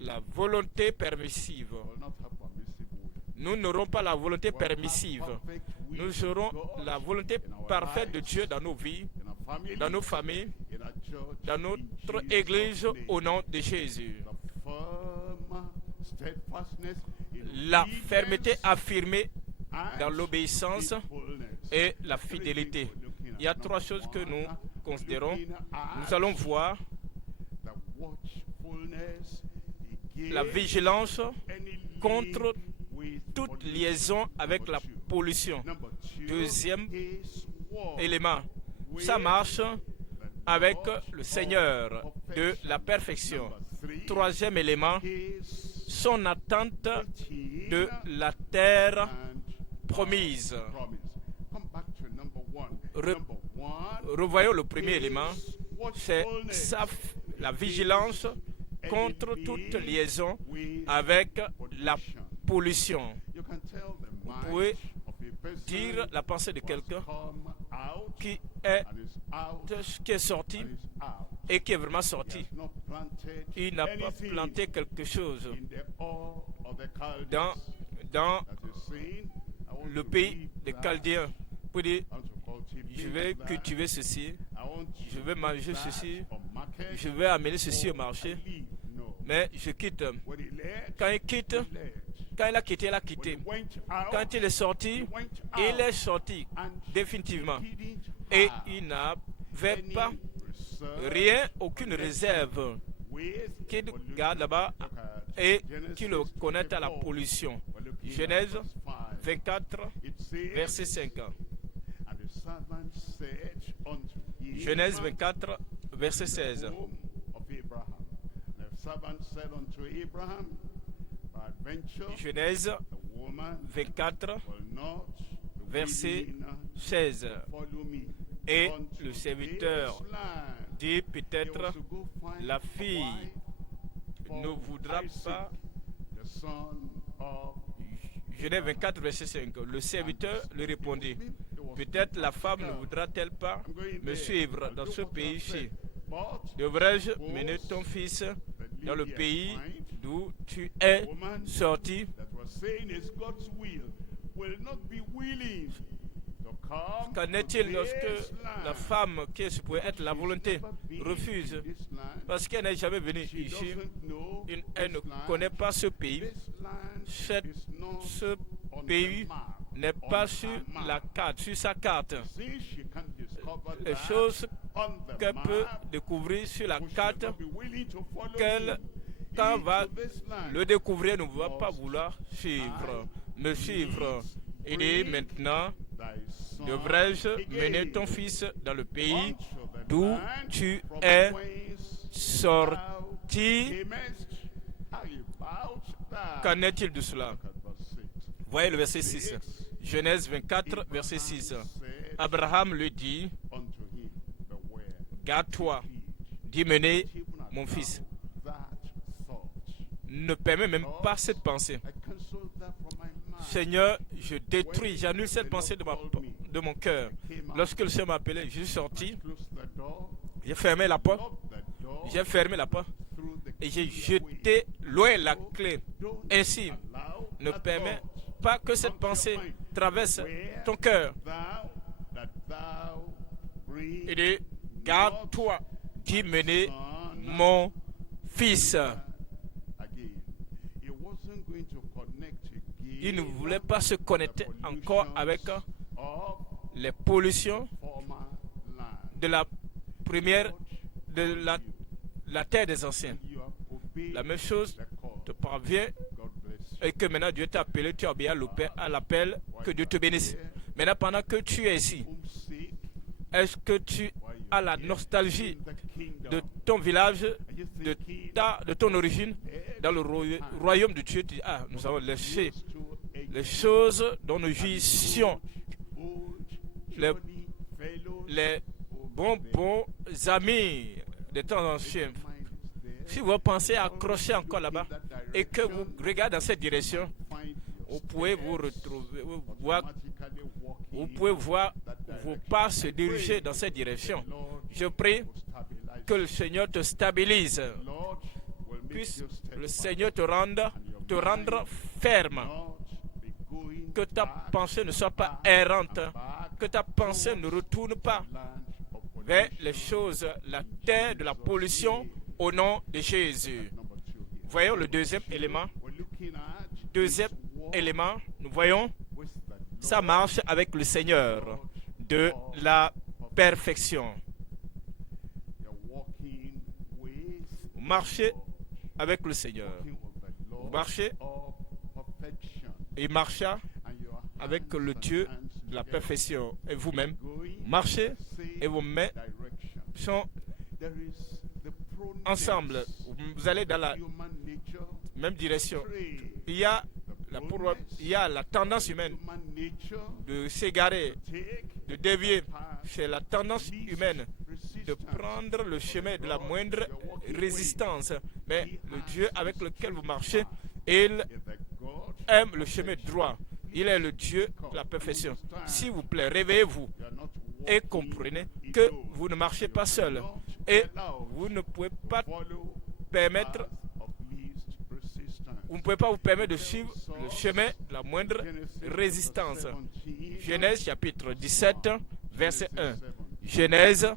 la volonté permissive. Nous n'aurons pas la volonté permissive. Nous aurons la volonté parfaite de Dieu dans nos vies, dans nos familles, dans notre Église au nom de Jésus. La fermeté affirmée dans l'obéissance et la fidélité. Il y a trois choses que nous considérons. Nous allons voir la vigilance contre toute liaison avec la pollution. Deuxième élément, ça marche avec le Seigneur de la perfection. Troisième élément, son attente de la terre promise. Revoyons le premier élément, c'est la vigilance contre toute liaison avec la pollution. Vous pouvez dire la pensée de quelqu'un qui est sorti et qui est vraiment sorti. Il n'a pas planté quelque chose dans le pays des Chaldéens pour dire je vais cultiver ceci, je vais manger ceci, je vais amener ceci au marché, mais je quitte. Quand il quitte, quand il a quitté, il a quitté. Quand il est sorti définitivement. Et il n'avait pas rien, aucune réserve qu'il garde là-bas et qu'il connaît à la pollution. Genèse 24, verset 5. Genèse 24, verset 16. home of Abraham. The servant said unto Abraham, peradventure, Genèse the woman 24, will not be verset willing 16. follow me Et unto le serviteur this land. dit He peut-être was to go find la a fille wife for ne voudra Isaac, pas. the son of Genèse 24, verset 5. Le serviteur lui répondit, peut-être la femme ne voudra-t-elle pas me suivre dans ce pays-ci. Devrais-je mener ton fils dans le pays d'où tu es sorti? that was saying is God's will not be willing to come Qu'en to est-il this lorsque la land? femme qui est supposée être la volonté refuse This land, parce qu'elle n'est jamais venue she ici, doesn't know elle ne this land. connaît pas ce pays. This land Cette- is not Ce on the pays map, n'est on pas her sur map. la carte, sur sa carte. Since she can't discover Les that choses on the qu'elle peut map, découvrir sur la will she carte, never be willing to follow qu'elle, me quand into va this land. le découvrir, ne va pas vouloir me suivre. Il dit maintenant, Thy son devrais-je again mener ton fils dans le pays unto the d'où land tu from es whence sorti? thou camest? How about that? Qu'en est-il de cela? Look at verse 6. Voyez le verset 6. Genèse 24, verset 6. Abraham said Abraham lui dit, unto him, beware, garde-toi heed, d'y mener even mon allow fils. that thought. Ne permets même pas cette pensée. I cancel that from my mind. Seigneur, je détruis, j'annule cette pensée de mon cœur. Lorsque le Seigneur m'a appelé, je suis sorti, Close the door, j'ai fermé la porte, lock the door, j'ai fermé la porte through the et j'ai gateway. jeté loin la clé. Don't Ainsi, allow ne that permets thought pas que cette pensée traverse ton cœur. thou bring Il dit, garde-toi d'y mener mon fils. again. He wasn't going to connect again Il ne voulait pas se connecter encore avec of les pollutions former land. de la première, de la terre des anciens. You have obeyed La même chose the call. te parvient God bless you. et que maintenant Dieu t'a appelé, tu as obéi à l'appel, que Dieu te bénisse. Maintenant, pendant que tu es ici, Homesick, est-ce que tu as la nostalgie the kingdom. de ton village, de ton origine, dans le royaume de Dieu? Tu dis, ah, nous avons laissé To les choses dont nous jouissions, old les, jolly fellows. les bons amis des temps anciens. Mind is there. Si vous pensez accrocher encore là-bas et que vous regardez dans cette direction, Find vous pouvez vous retrouver, vous automatically walking. vous pouvez voir vos pas se diriger dans cette direction. Je prie que le Seigneur te stabilise, Lord will make puisse you le steadfast, Seigneur te rendre ferme, not be going que ta back pensée ne soit pas errante, que ta pensée ne retourne pas land of pollution. vers les choses, la terre de la pollution, au nom de Jésus. Number 2 here. Voyons le deuxième élément. We're looking at Deuxième élément, nous voyons with the Lord sa marche avec le Seigneur de la perfection. you're walking with Marchez avec le Seigneur. walking with the Lord Marchez of perfection. et marcha And your avec hands le and Dieu hands de la together, perfection. Et vous-même, going marchez same et vos mains direction. sont There is the proneness ensemble. Vous allez dans la human nature même direction. trait. Il y a la tendance humaine Human nature de s'égarer, take de dévier. path C'est la tendance humaine de resistance. prendre le chemin de la moindre résistance. Mais le Dieu avec lequel vous marchez, il Is the God aime le chemin droit. Il est le Dieu de la perfection. S'il vous plaît, réveillez-vous you are not et walking comprenez alone. que vous ne marchez pas seul. Et vous ne pouvez pas Follow permettre, path of least resistance. vous ne pouvez pas vous permettre de suivre le chemin de la moindre résistance. Genèse chapitre 17, verset 1. Genèse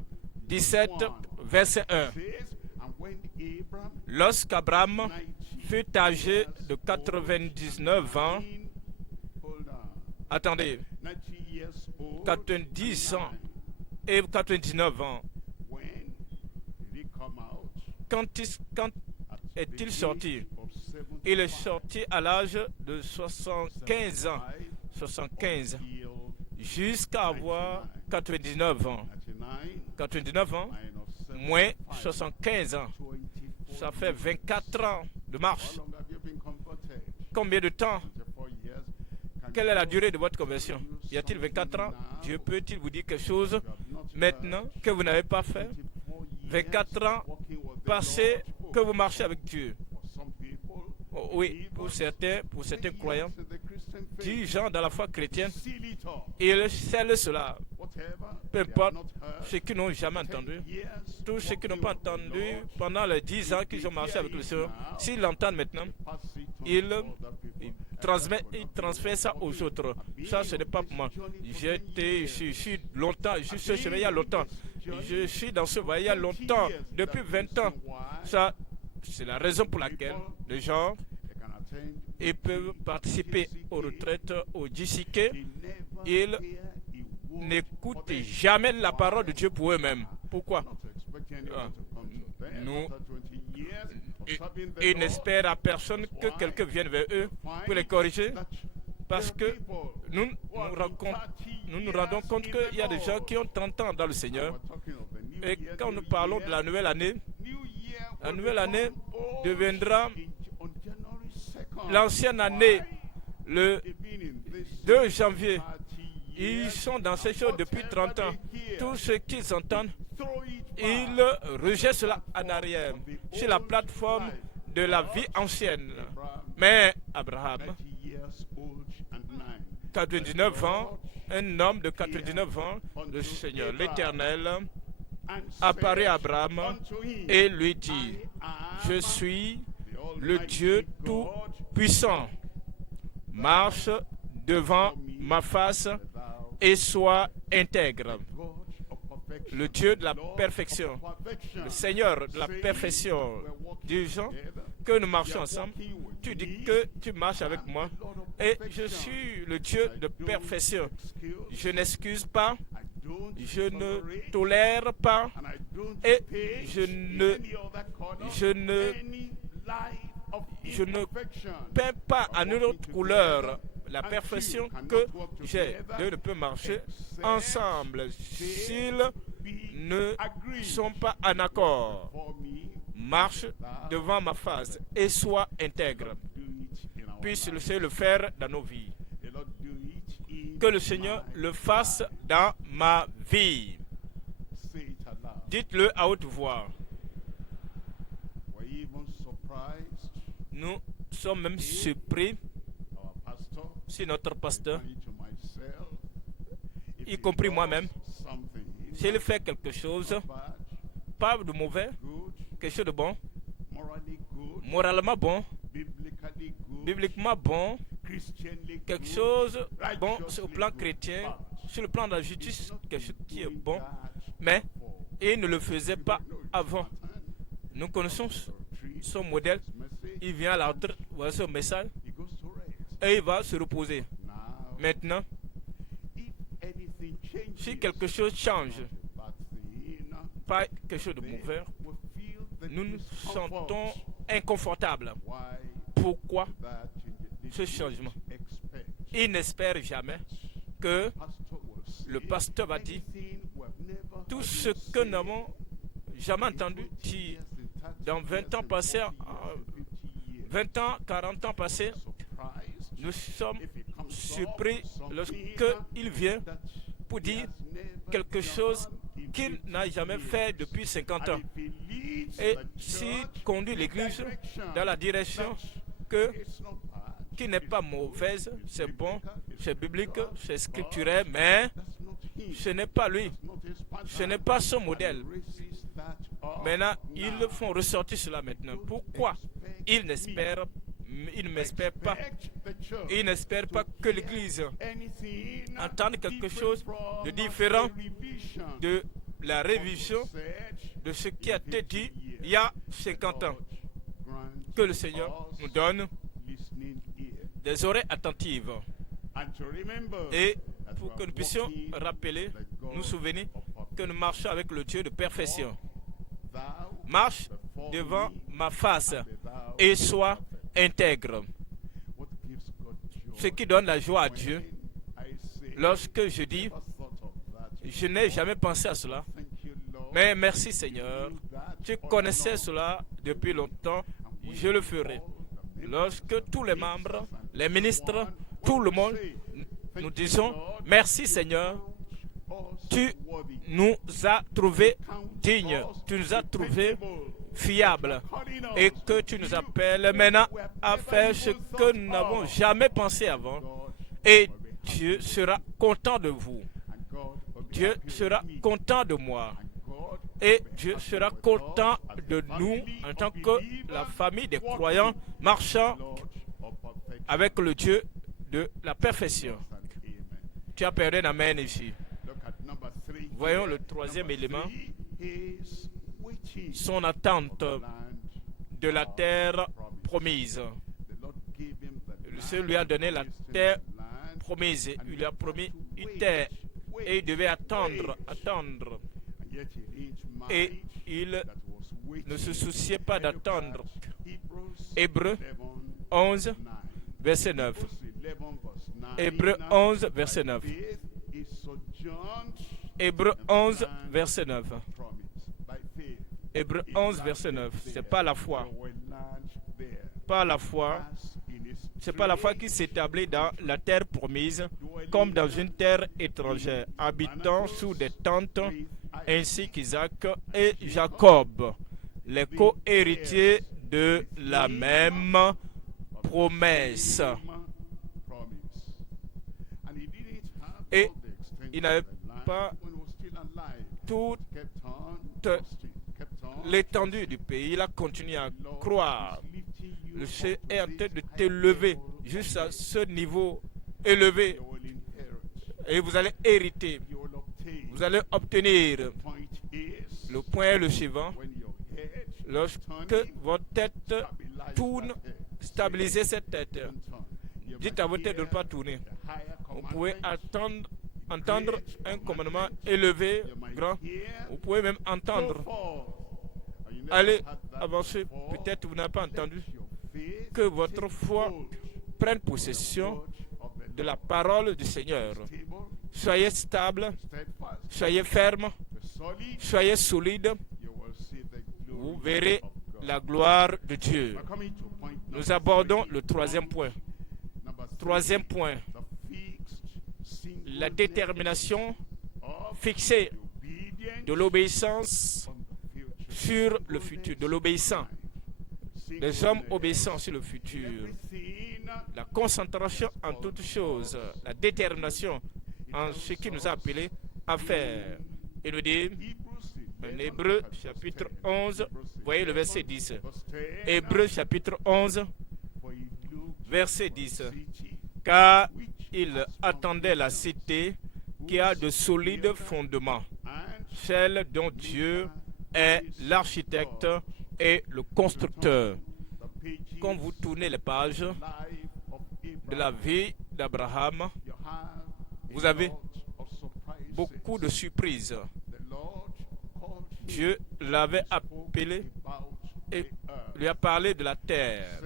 17, verset 1. Lorsqu'Abraham fut âgé de 99 ans, attendez, 90 ans et 99 ans, quand est-il sorti? Il est sorti à l'âge de 75 ans, 75, jusqu'à avoir 99 ans. 99 ans, moins 75 ans. Ça fait 24 ans de marche. Combien de temps? Quelle est la durée de votre conversion? Y a-t-il 24 ans? Dieu peut-il vous dire quelque chose maintenant que vous n'avez pas fait? 24 ans passés que vous marchez avec Dieu. Oh, oui, pour certains croyants, 10 gens dans la foi chrétienne, ils scellent cela. Peu importe ceux qui n'ont jamais entendu, tous ceux qui n'ont pas entendu pendant les 10 ans qu'ils ont marché avec le Seigneur, s'ils l'entendent maintenant, ils transfèrent ça aux autres. Ça, ce n'est pas pour moi. Je suis longtemps, je suis sur ce chemin il y a longtemps. Je suis dans ce voyage il y a longtemps, depuis 20 ans. Ça, c'est la raison pour laquelle les gens ils peuvent participer aux retraites, au JCK. Ils n'écoutent jamais la parole de Dieu pour eux-mêmes. Pourquoi? Ils n'espèrent à personne que quelqu'un vienne vers eux pour les corriger. Parce que nous nous rendons compte qu'il y a des gens qui ont 30 ans dans le Seigneur. Et quand nous parlons de la nouvelle année deviendra l'ancienne année, le 2 janvier. Ils sont dans ces choses depuis 30 ans. Tout ce qu'ils entendent, ils rejettent cela en arrière, sur la plateforme de la vie ancienne. Mais Abraham, 99 ans, un homme de 99 ans, le Seigneur, l'Éternel, apparaît à Abraham et lui dit, je suis le Dieu tout-puissant. Marche devant ma face et sois intègre. Le Dieu de la perfection, le Seigneur de la perfection, disons que nous marchons ensemble. Tu dis que tu marches avec moi et je suis le Dieu de perfection. Je n'excuse pas, je ne tolère pas et je ne peins pas à une autre couleur la perfection que j'ai. Dieu ne peut marcher ensemble s'ils ne sont pas en accord. Marche devant ma face et sois intègre. Puisse le Seigneur le faire dans nos vies. Que le Seigneur le fasse dans ma vie. Dites-le à haute voix. Nous sommes même surpris si notre pasteur, y compris moi-même, s'il fait quelque chose, pas de mauvais, quelque chose de bon, moralement bon, bibliquement bon, quelque chose bon sur le plan chrétien, sur le plan de la justice, quelque chose qui est bon, mais il ne le faisait pas avant. Nous connaissons son modèle, il vient à la retraite, voilà son message, et il va se reposer. Maintenant, si quelque chose change, pas quelque chose de mauvais, nous nous sentons inconfortables. Pourquoi ce changement? Il n'espère jamais que le pasteur va dire tout ce que nous n'avons jamais entendu dire dans 20 ans passés, 20 ans, 40 ans passés. Nous sommes surpris lorsqu'il vient pour dire quelque chose qu'il n'a jamais fait depuis 50 ans. Et s'il conduit l'Église dans la direction qui n'est pas mauvaise, c'est bon, c'est biblique, c'est scripturaire, mais ce n'est pas lui, ce n'est pas son modèle. Maintenant, ils font ressortir cela maintenant. Pourquoi? Ils n'espèrent pas. Ils n'espèrent pas que l'Église entende quelque chose de différent de la révision de ce qui a été dit il y a 50 ans. Que le Seigneur nous donne des oreilles attentives. Et pour que nous puissions rappeler, nous souvenir que nous marchons avec le Dieu de perfection. Marche devant ma face et sois intègre. Ce qui donne la joie à Dieu, lorsque je dis, je n'ai jamais pensé à cela. Mais merci Seigneur, tu connaissais cela depuis longtemps, je le ferai. Lorsque tous les membres, les ministres, tout le monde, nous disons, merci Seigneur, tu nous as trouvés dignes, tu nous as trouvés fiables et que tu nous appelles maintenant à faire ce que nous n'avons jamais pensé avant. Et Dieu sera content de vous. Dieu sera content de moi. Et Dieu sera content de nous en tant que la famille des croyants marchant avec le Dieu de la perfection. Tu as perdu un amen ici. Voyons le troisième élément. Son attente de la terre promise. Le Seigneur lui a donné la terre promise. Il lui a promis une terre. Et il devait attendre. Et il ne se souciait pas d'attendre. Hébreux 11, verset 9. Hébreux 11, verset 9. Hébreux 11, verset 9. Hébreux 11, verset 9. C'est pas la foi. Pas la foi. C'est pas la foi qui s'établit dans la terre promise, comme dans une terre étrangère, habitant sous des tentes, ainsi qu'Isaac et Jacob, les co-héritiers de la même promesse. Et il n'avait pas toute l'étendue du pays. Il a continué à croire. Le Seigneur est en train de t'élever jusqu'à ce niveau élevé. Et vous allez hériter. Vous allez obtenir. Le point est le suivant. Lorsque votre tête tourne, stabilisez cette tête. Dites à votre tête de ne pas tourner. Vous pouvez entendre un commandement élevé, grand. Vous pouvez même entendre. Allez, avancez. Peut-être vous n'avez pas entendu. Que votre foi prenne possession de la parole du Seigneur. Soyez stable, soyez ferme, soyez solide. Vous verrez la gloire de Dieu. Nous abordons le troisième point. Troisième point. La détermination fixée de l'obéissance sur le futur, de l'obéissant. Les hommes obéissants sur le futur. La concentration en toutes choses. La détermination en ce qui nous a appelés à faire. Il nous dit, en Hébreux chapitre 11, voyez le verset 10. Hébreux chapitre 11, verset 10. Car il attendait la cité qui a de solides fondements, celle dont Dieu est l'architecte et le constructeur. Quand vous tournez les pages de la vie d'Abraham, vous avez beaucoup de surprises. Dieu l'avait appelé et lui a parlé de la terre.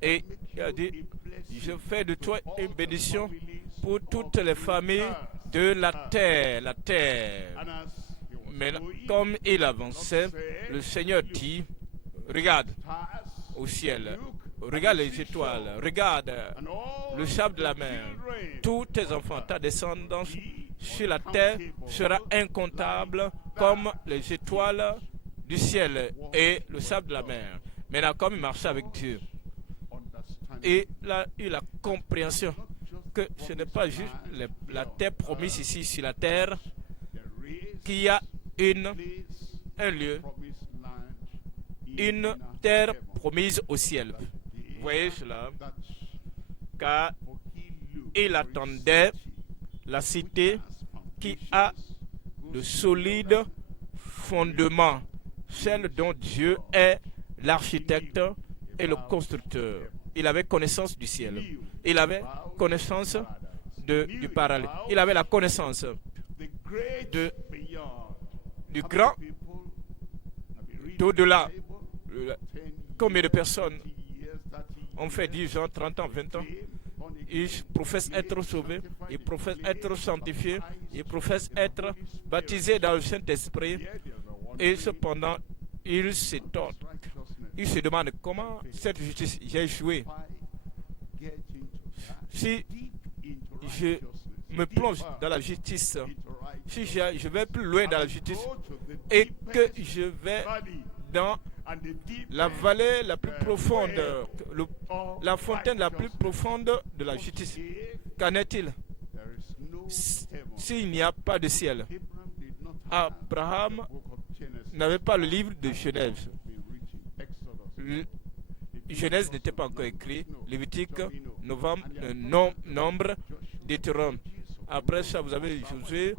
Et il a dit, je fais de toi une bénédiction pour toutes les familles de la terre. La terre. Mais comme il avançait, le Seigneur dit, regarde au ciel, regarde les étoiles, regarde le sable de la mer. Tous tes enfants, ta descendance sur la terre sera incontable comme les étoiles du ciel et le sable de la mer. Maintenant, comme il marchait avec Dieu, et il a eu la compréhension que ce n'est pas juste la terre promise ici sur la terre, qu'il y a un lieu, une terre promise au ciel. Vous voyez cela? Car il attendait la cité qui a de solides fondements, celle dont Dieu est l'architecte et le constructeur. Il avait connaissance du ciel. Il avait connaissance du paradis. Il avait la connaissance du grand, d'au-delà. Combien de personnes ont fait 10 ans, 30 ans, 20 ans? Ils professent être sauvés, ils professent être sanctifiés, ils professent être baptisés dans le Saint-Esprit. Et cependant, il s'étonne. Il se demande comment cette justice j'ai échoué. Si je me plonge dans la justice, si je vais plus loin dans la justice et que je vais dans la vallée la plus profonde, la fontaine la plus profonde de la justice, qu'en est-il s'il n'y a pas de ciel? Abraham n'avait pas le livre de Genèse. Genèse n'était pas encore écrit. Lévitique, Nombre, Deutéronome. Après ça, vous avez Josué,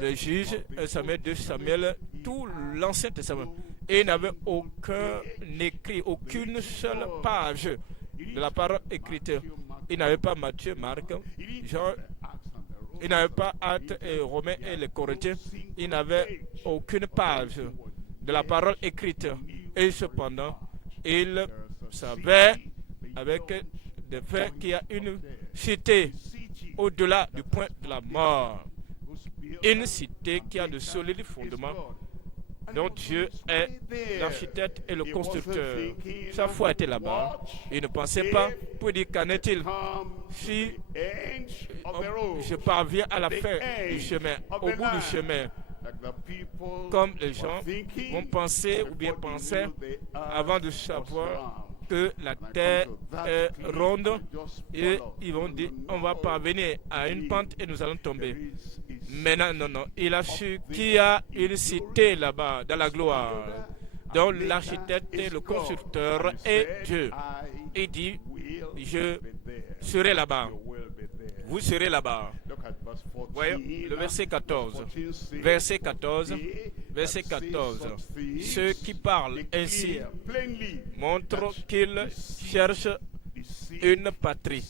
les juges, 1 Samuel, 2 Samuel, tout l'Ancien Testament. Et il n'avait aucun écrit, aucune seule page de la parole écrite. Il n'avait pas Matthieu, Marc, Jean, il n'avait pas Actes et Romains et les Corinthiens. Il n'avait aucune page de la parole écrite. Et cependant, il savait avec des faits qu'il y a une cité au-delà du point de la mort. Une cité qui a de solides fondements, dont Dieu est l'architecte et le constructeur. Sa foi était là-bas. Il ne pensait pas pour dire qu'en est-il si je parviens à la fin du chemin, au bout du chemin, comme les gens vont penser ou bien pensaient avant de savoir que la terre est ronde, et ils vont dire on va parvenir à une pente et nous allons tomber. Maintenant, non. Il a su qu'il y a une cité là-bas, dans la gloire, dont l'architecte et le constructeur est Dieu. Il dit, je serai là-bas. Vous serez là-bas. Voyez le verset 14. Verset 14. Verset 14. Ceux qui parlent ainsi montrent qu'ils cherchent une patrie.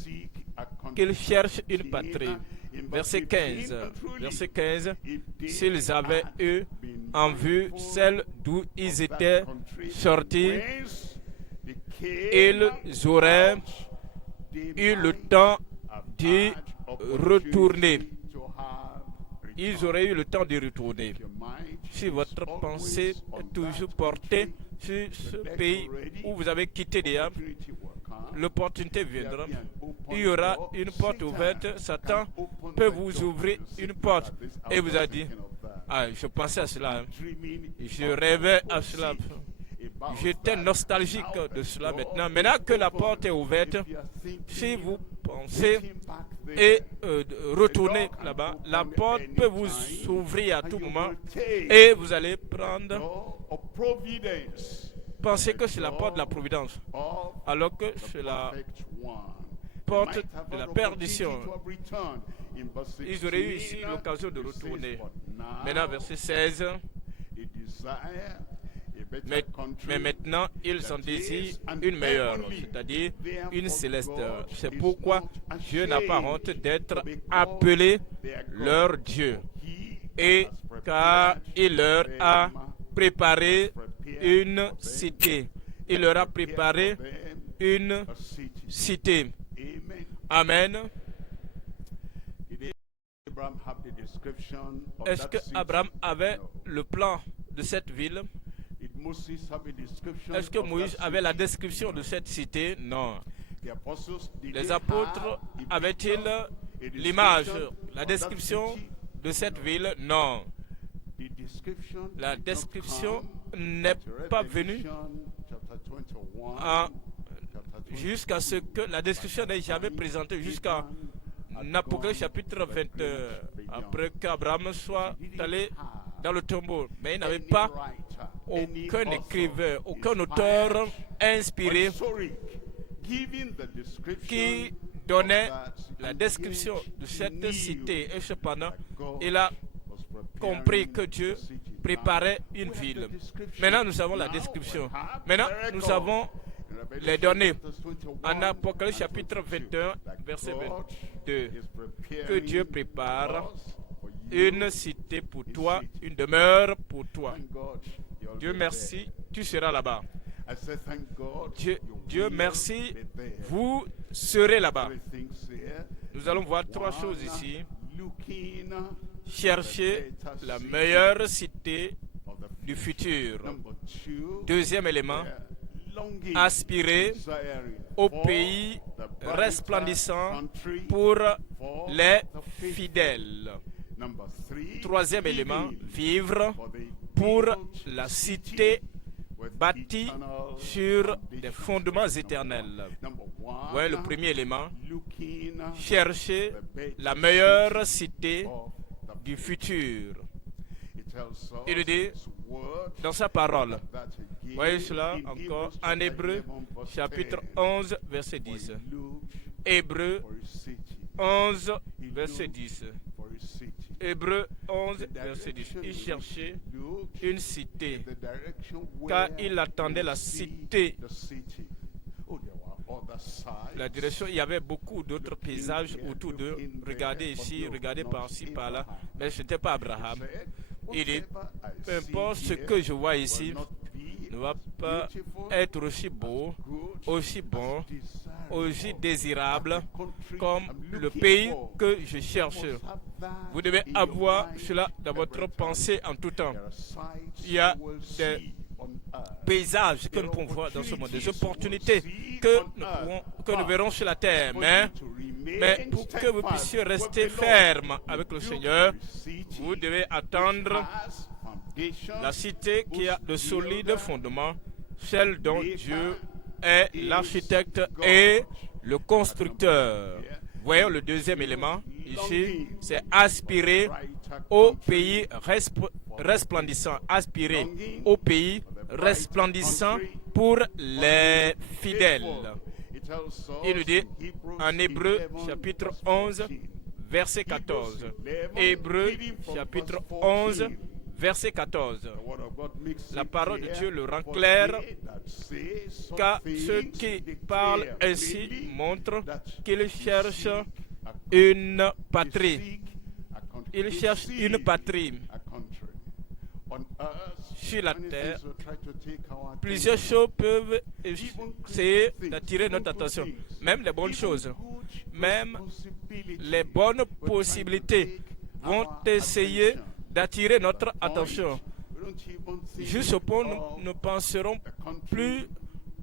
Qu'ils cherchent une patrie. Verset 15. Verset 15. S'ils avaient eu en vue celle d'où ils étaient sortis, ils auraient eu le temps d'y retourner. Ils auraient eu le temps d'y retourner. Si votre pensée est toujours portée sur ce pays où vous avez quitté déjà, l'opportunité viendra. Il y aura une porte ouverte. Satan peut vous ouvrir une porte et vous a dit, je pensais à cela, je rêvais à cela, j'étais nostalgique de cela maintenant. Maintenant que la porte est ouverte, si vous pensez et retourner là-bas, la porte peut vous s'ouvrir à tout moment et vous allez prendre. Pensez que c'est la porte de la providence, alors que c'est la porte de la perdition. Ils auraient eu ici l'occasion de retourner. Maintenant, verset 16. Mais maintenant, ils en désirent une meilleure, c'est-à-dire une céleste. C'est pourquoi Dieu n'a pas honte d'être appelé leur Dieu. Et car il leur a préparé une cité. Il leur a préparé une cité. Amen. Est-ce qu'Abraham avait le plan de cette ville? Est-ce que Moïse avait la description de cette cité? Non. Les apôtres avaient-ils l'image, la description de cette ville? Non. La description n'est pas venue jusqu'à ce que la description n'ait jamais présentée jusqu'à Apocalypse chapitre 21, après qu'Abraham soit allé dans le tombeau. Mais il n'avait pas aucun écrivain, aucun auteur inspiré qui donnait la description de cette cité. Et cependant, il a compris que Dieu préparait une ville. Maintenant, nous avons la description. Maintenant, nous avons les données. En Apocalypse chapitre 21, verset 22, que Dieu prépare une cité pour toi, une demeure pour toi. Dieu merci, tu seras là-bas. Dieu merci, vous serez là-bas. Nous allons voir trois choses ici. Chercher la meilleure cité du futur. Number two, Deuxième élément, longing, aspirer desiring au for pays the brighter resplendissant country, pour for les the faithful. fidèles. Number three, Troisième élément, living vivre for the pour built la city cité with bâtie eternal sur des foundations. fondements éternels. Number one, Ouais, le premier élément, looking chercher the better la meilleure city cité of the du futur. It tells us Il nous dit in His word dans sa parole. that again Voyez cela in encore Hebrews en chapter Hébreu, 11, verse chapitre 10. 11, verset For 10. he looked Hébreu for his city, 11, verset 10. for his city. Hébreux 11, The verset 10. direction Il cherchait he looked, une cité, the direction car where il attendait he la would see cité. the city. Oh, there were other sides. La direction, il y avait beaucoup d'autres paysages autour d'eux. Regardez ici, regardez par-ci, par-là. Mais ce n'était pas Abraham. Il dit, peu importe ce que je vois ici, ne va pas être aussi beau, aussi bon, aussi désirable comme le pays que je cherche. Vous devez avoir cela dans votre pensée en tout temps. Il y a des paysages que nous pouvons voir dans ce monde, des opportunités que nous verrons sur la terre. Mais pour que vous puissiez rester ferme avec le Seigneur, vous devez attendre la cité qui a de solides fondements, celle dont Dieu est l'architecte et le constructeur. Voyons le deuxième élément ici, c'est aspirer au pays resplendissant, aspirer au pays resplendissant pour les fidèles. Il nous dit en Hébreu chapitre 11, verset 14. Hébreu chapitre 11, verset 14. La parole de Dieu le rend clair, car ceux qui parlent ainsi montrent qu'ils cherchent une patrie. Ils cherchent une patrie. Sur la terre, plusieurs choses peuvent essayer d'attirer notre attention. Même les bonnes choses, même les bonnes possibilités vont essayer d'attirer notre attention. Juste au point où nous ne penserons plus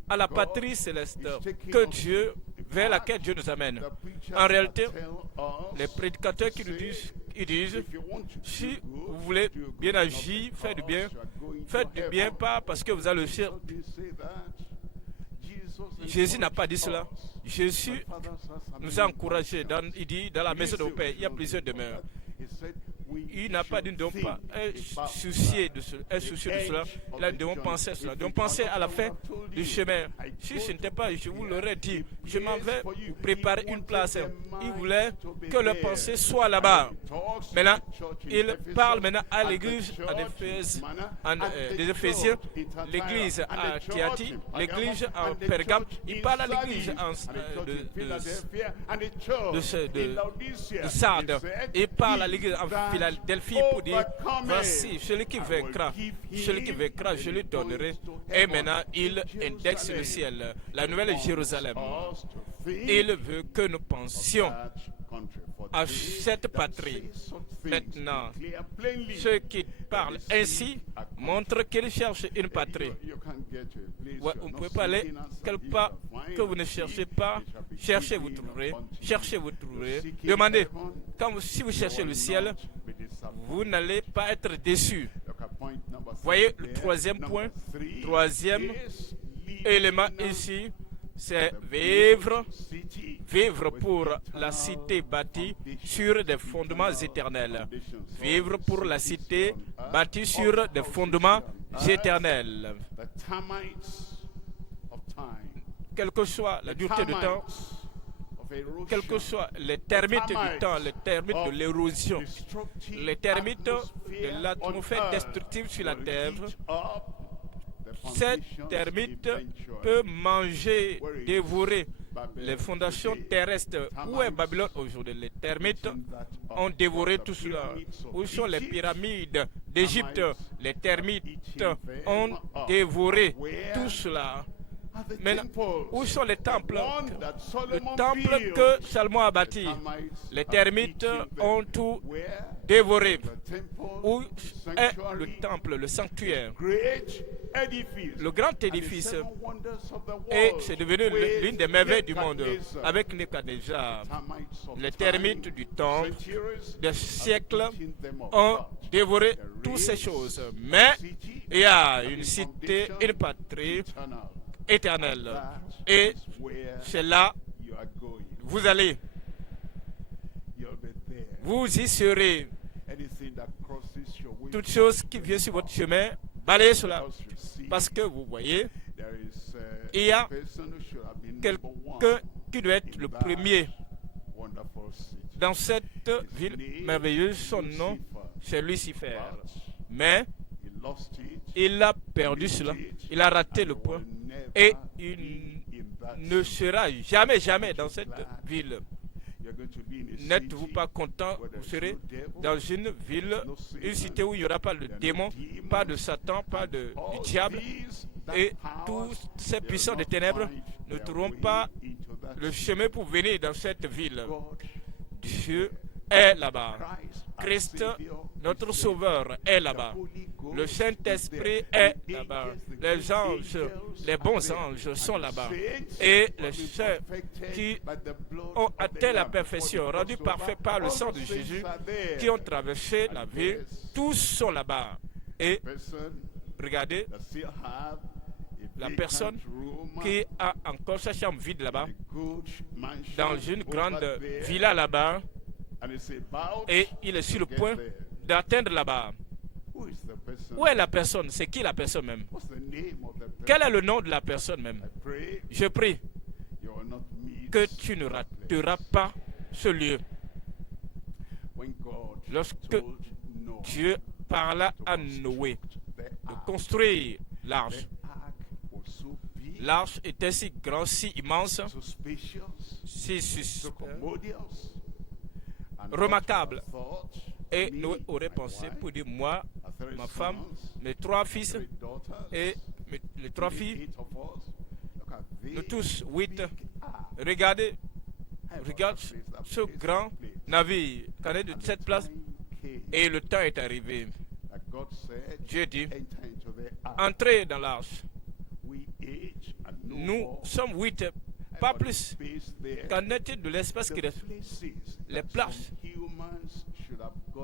à la patrie céleste que Dieu, vers laquelle Dieu nous amène. En réalité, les prédicateurs qui nous disent, ils disent, si vous voulez bien agir, faites du bien pas parce que vous allez le ciel. Jésus n'a pas dit cela. Jésus nous a encouragés. Il dit, dans la maison de mon Père, il y a plusieurs demeures. Il n'a pas dit, nous ne devons pas être souciés de cela. Là, nous devons penser à cela. Nous devons penser à la fin du chemin. Si ce n'était pas, je vous l'aurais dit, je m'en vais vous préparer une place. Il voulait que leur pensée soit là-bas. Maintenant, il parle maintenant à l'église des Éphésiens, l'église à Thyatire, l'église en Pergame. Il parle à l'église de Sardes. Il parle à l'église en Philadelphie pour dire, voici celui qui vaincra, je lui donnerai. Et maintenant, il indexe le ciel, la nouvelle Jérusalem. Il veut que nous pensions à cette patrie. Maintenant, ceux qui parlent ainsi montrent qu'ils cherchent une patrie. Ouais, vous ne pouvez pas aller quelque part que vous ne cherchez pas. Cherchez, vous trouverez. Cherchez, vous trouverez. Demandez. Si vous cherchez le ciel, vous n'allez pas être déçus. Voyez le troisième point. Troisième élément ici, c'est vivre pour la cité bâtie sur des fondements éternels. Vivre pour la cité bâtie sur des fondements éternels. Quelle que soit la dureté du temps, quels que soient les termites du temps, les termites de l'érosion, les termites de l'atmosphère destructive sur la terre, cette termite peut manger, dévorer les fondations terrestres. Où est Babylone aujourd'hui? Les termites ont dévoré tout cela. Où sont les pyramides d'Égypte? Les termites ont dévoré tout cela. Maintenant, où sont les temples? Le temple que Salomon a bâti. Les termites ont tout dévoré. Où est le temple, le sanctuaire? Le grand édifice. Et c'est devenu l'une des merveilles du monde. Avec Nebuchadnezzar, les termites du temps, des siècles ont dévoré toutes ces choses. Mais il y a une cité, une patrie éternelle. Et c'est là vous allez. Vous y serez. Toute chose qui vient sur votre chemin, balayez cela. Parce que vous voyez, il y a quelqu'un qui doit être le premier dans cette ville merveilleuse. Son nom, c'est Lucifer. Mais il a perdu cela. Il a raté le point. Et il ne sera jamais dans cette ville. N'êtes-vous pas content? Vous serez dans une ville, une cité où il n'y aura pas de démon, pas de Satan, pas du diable. Et tous ces puissants des ténèbres ne trouveront pas le chemin pour venir dans cette ville. Dieu est là-bas. Christ, notre Sauveur, est là-bas. Le Saint-Esprit est là-bas. Les anges, les bons anges sont là-bas. Et les saints qui ont atteint la perfection, rendus parfaits par le sang de Jésus, qui ont traversé la vie, tous sont là-bas. Et regardez, la personne qui a encore sa chambre vide là-bas, dans une grande villa là-bas, et il est sur le point d'atteindre là-bas. Où est la personne? C'est qui la personne même? Quel est le nom de la personne même? Je prie que tu ne rateras pas ce lieu. Lorsque Dieu parla à Noé de construire l'arche, l'arche était si grande, si immense, si remarquable. Et Noé aurait pensé pour dire, moi, ma femme, mes 3 fils et les 3 filles, nous tous 8, regardez, regarde ce grand navire qui est de cette place. Et le temps est arrivé. Dieu dit, entrez dans l'arche. Nous sommes 8, pas plus. Qu'en est-il de l'espace qui reste? Les places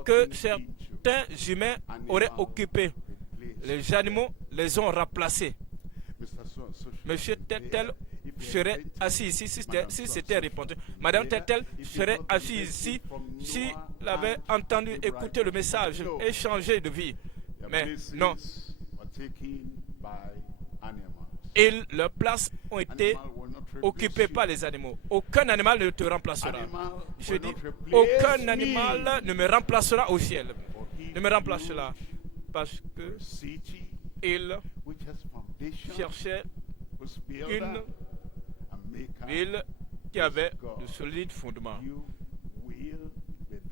que certains humains auraient occupées, les animaux les ont remplacés. Monsieur tel serait assis ici si c'était répondu. Madame tel serait assise ici s'il avait entendu écouter le message et changé de vie. Mais non. Et leurs places ont été occupées par les animaux. Aucun animal ne te remplacera. Je dis, aucun animal ne me remplacera au ciel. Ne me remplacera. Parce que il cherchait une ville qui avait de solides fondements,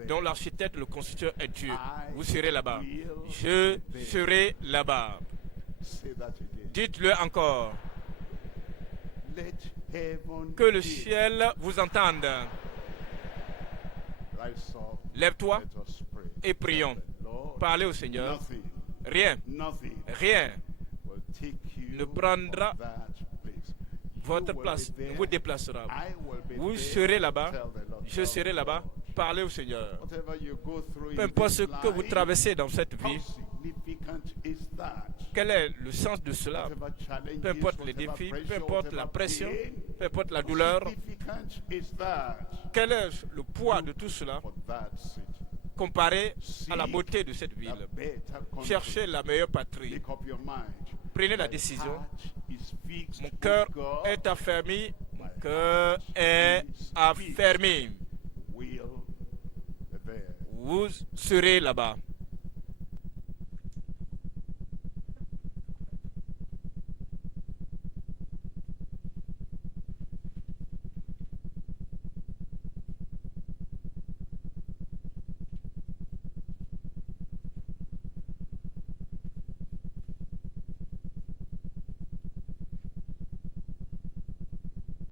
dont l'architecte, le constructeur est Dieu. Vous serez là-bas. Je serai là-bas. Dites-le encore. Que le ciel vous entende. Lève-toi et prions. Parlez au Seigneur. Rien ne prendra votre place, ne vous déplacera. Vous serez là-bas, je serai là-bas. Parlez au Seigneur. Peu importe ce que vous traversez dans cette vie, quel est le sens de cela? Peu importe les défis, peu importe la pression, peu importe la douleur, quel est le poids de tout cela comparé à la beauté de cette ville? Cherchez la meilleure patrie. Prenez la décision. Mon cœur est affermi. Mon cœur est affermi. Vous serez là-bas.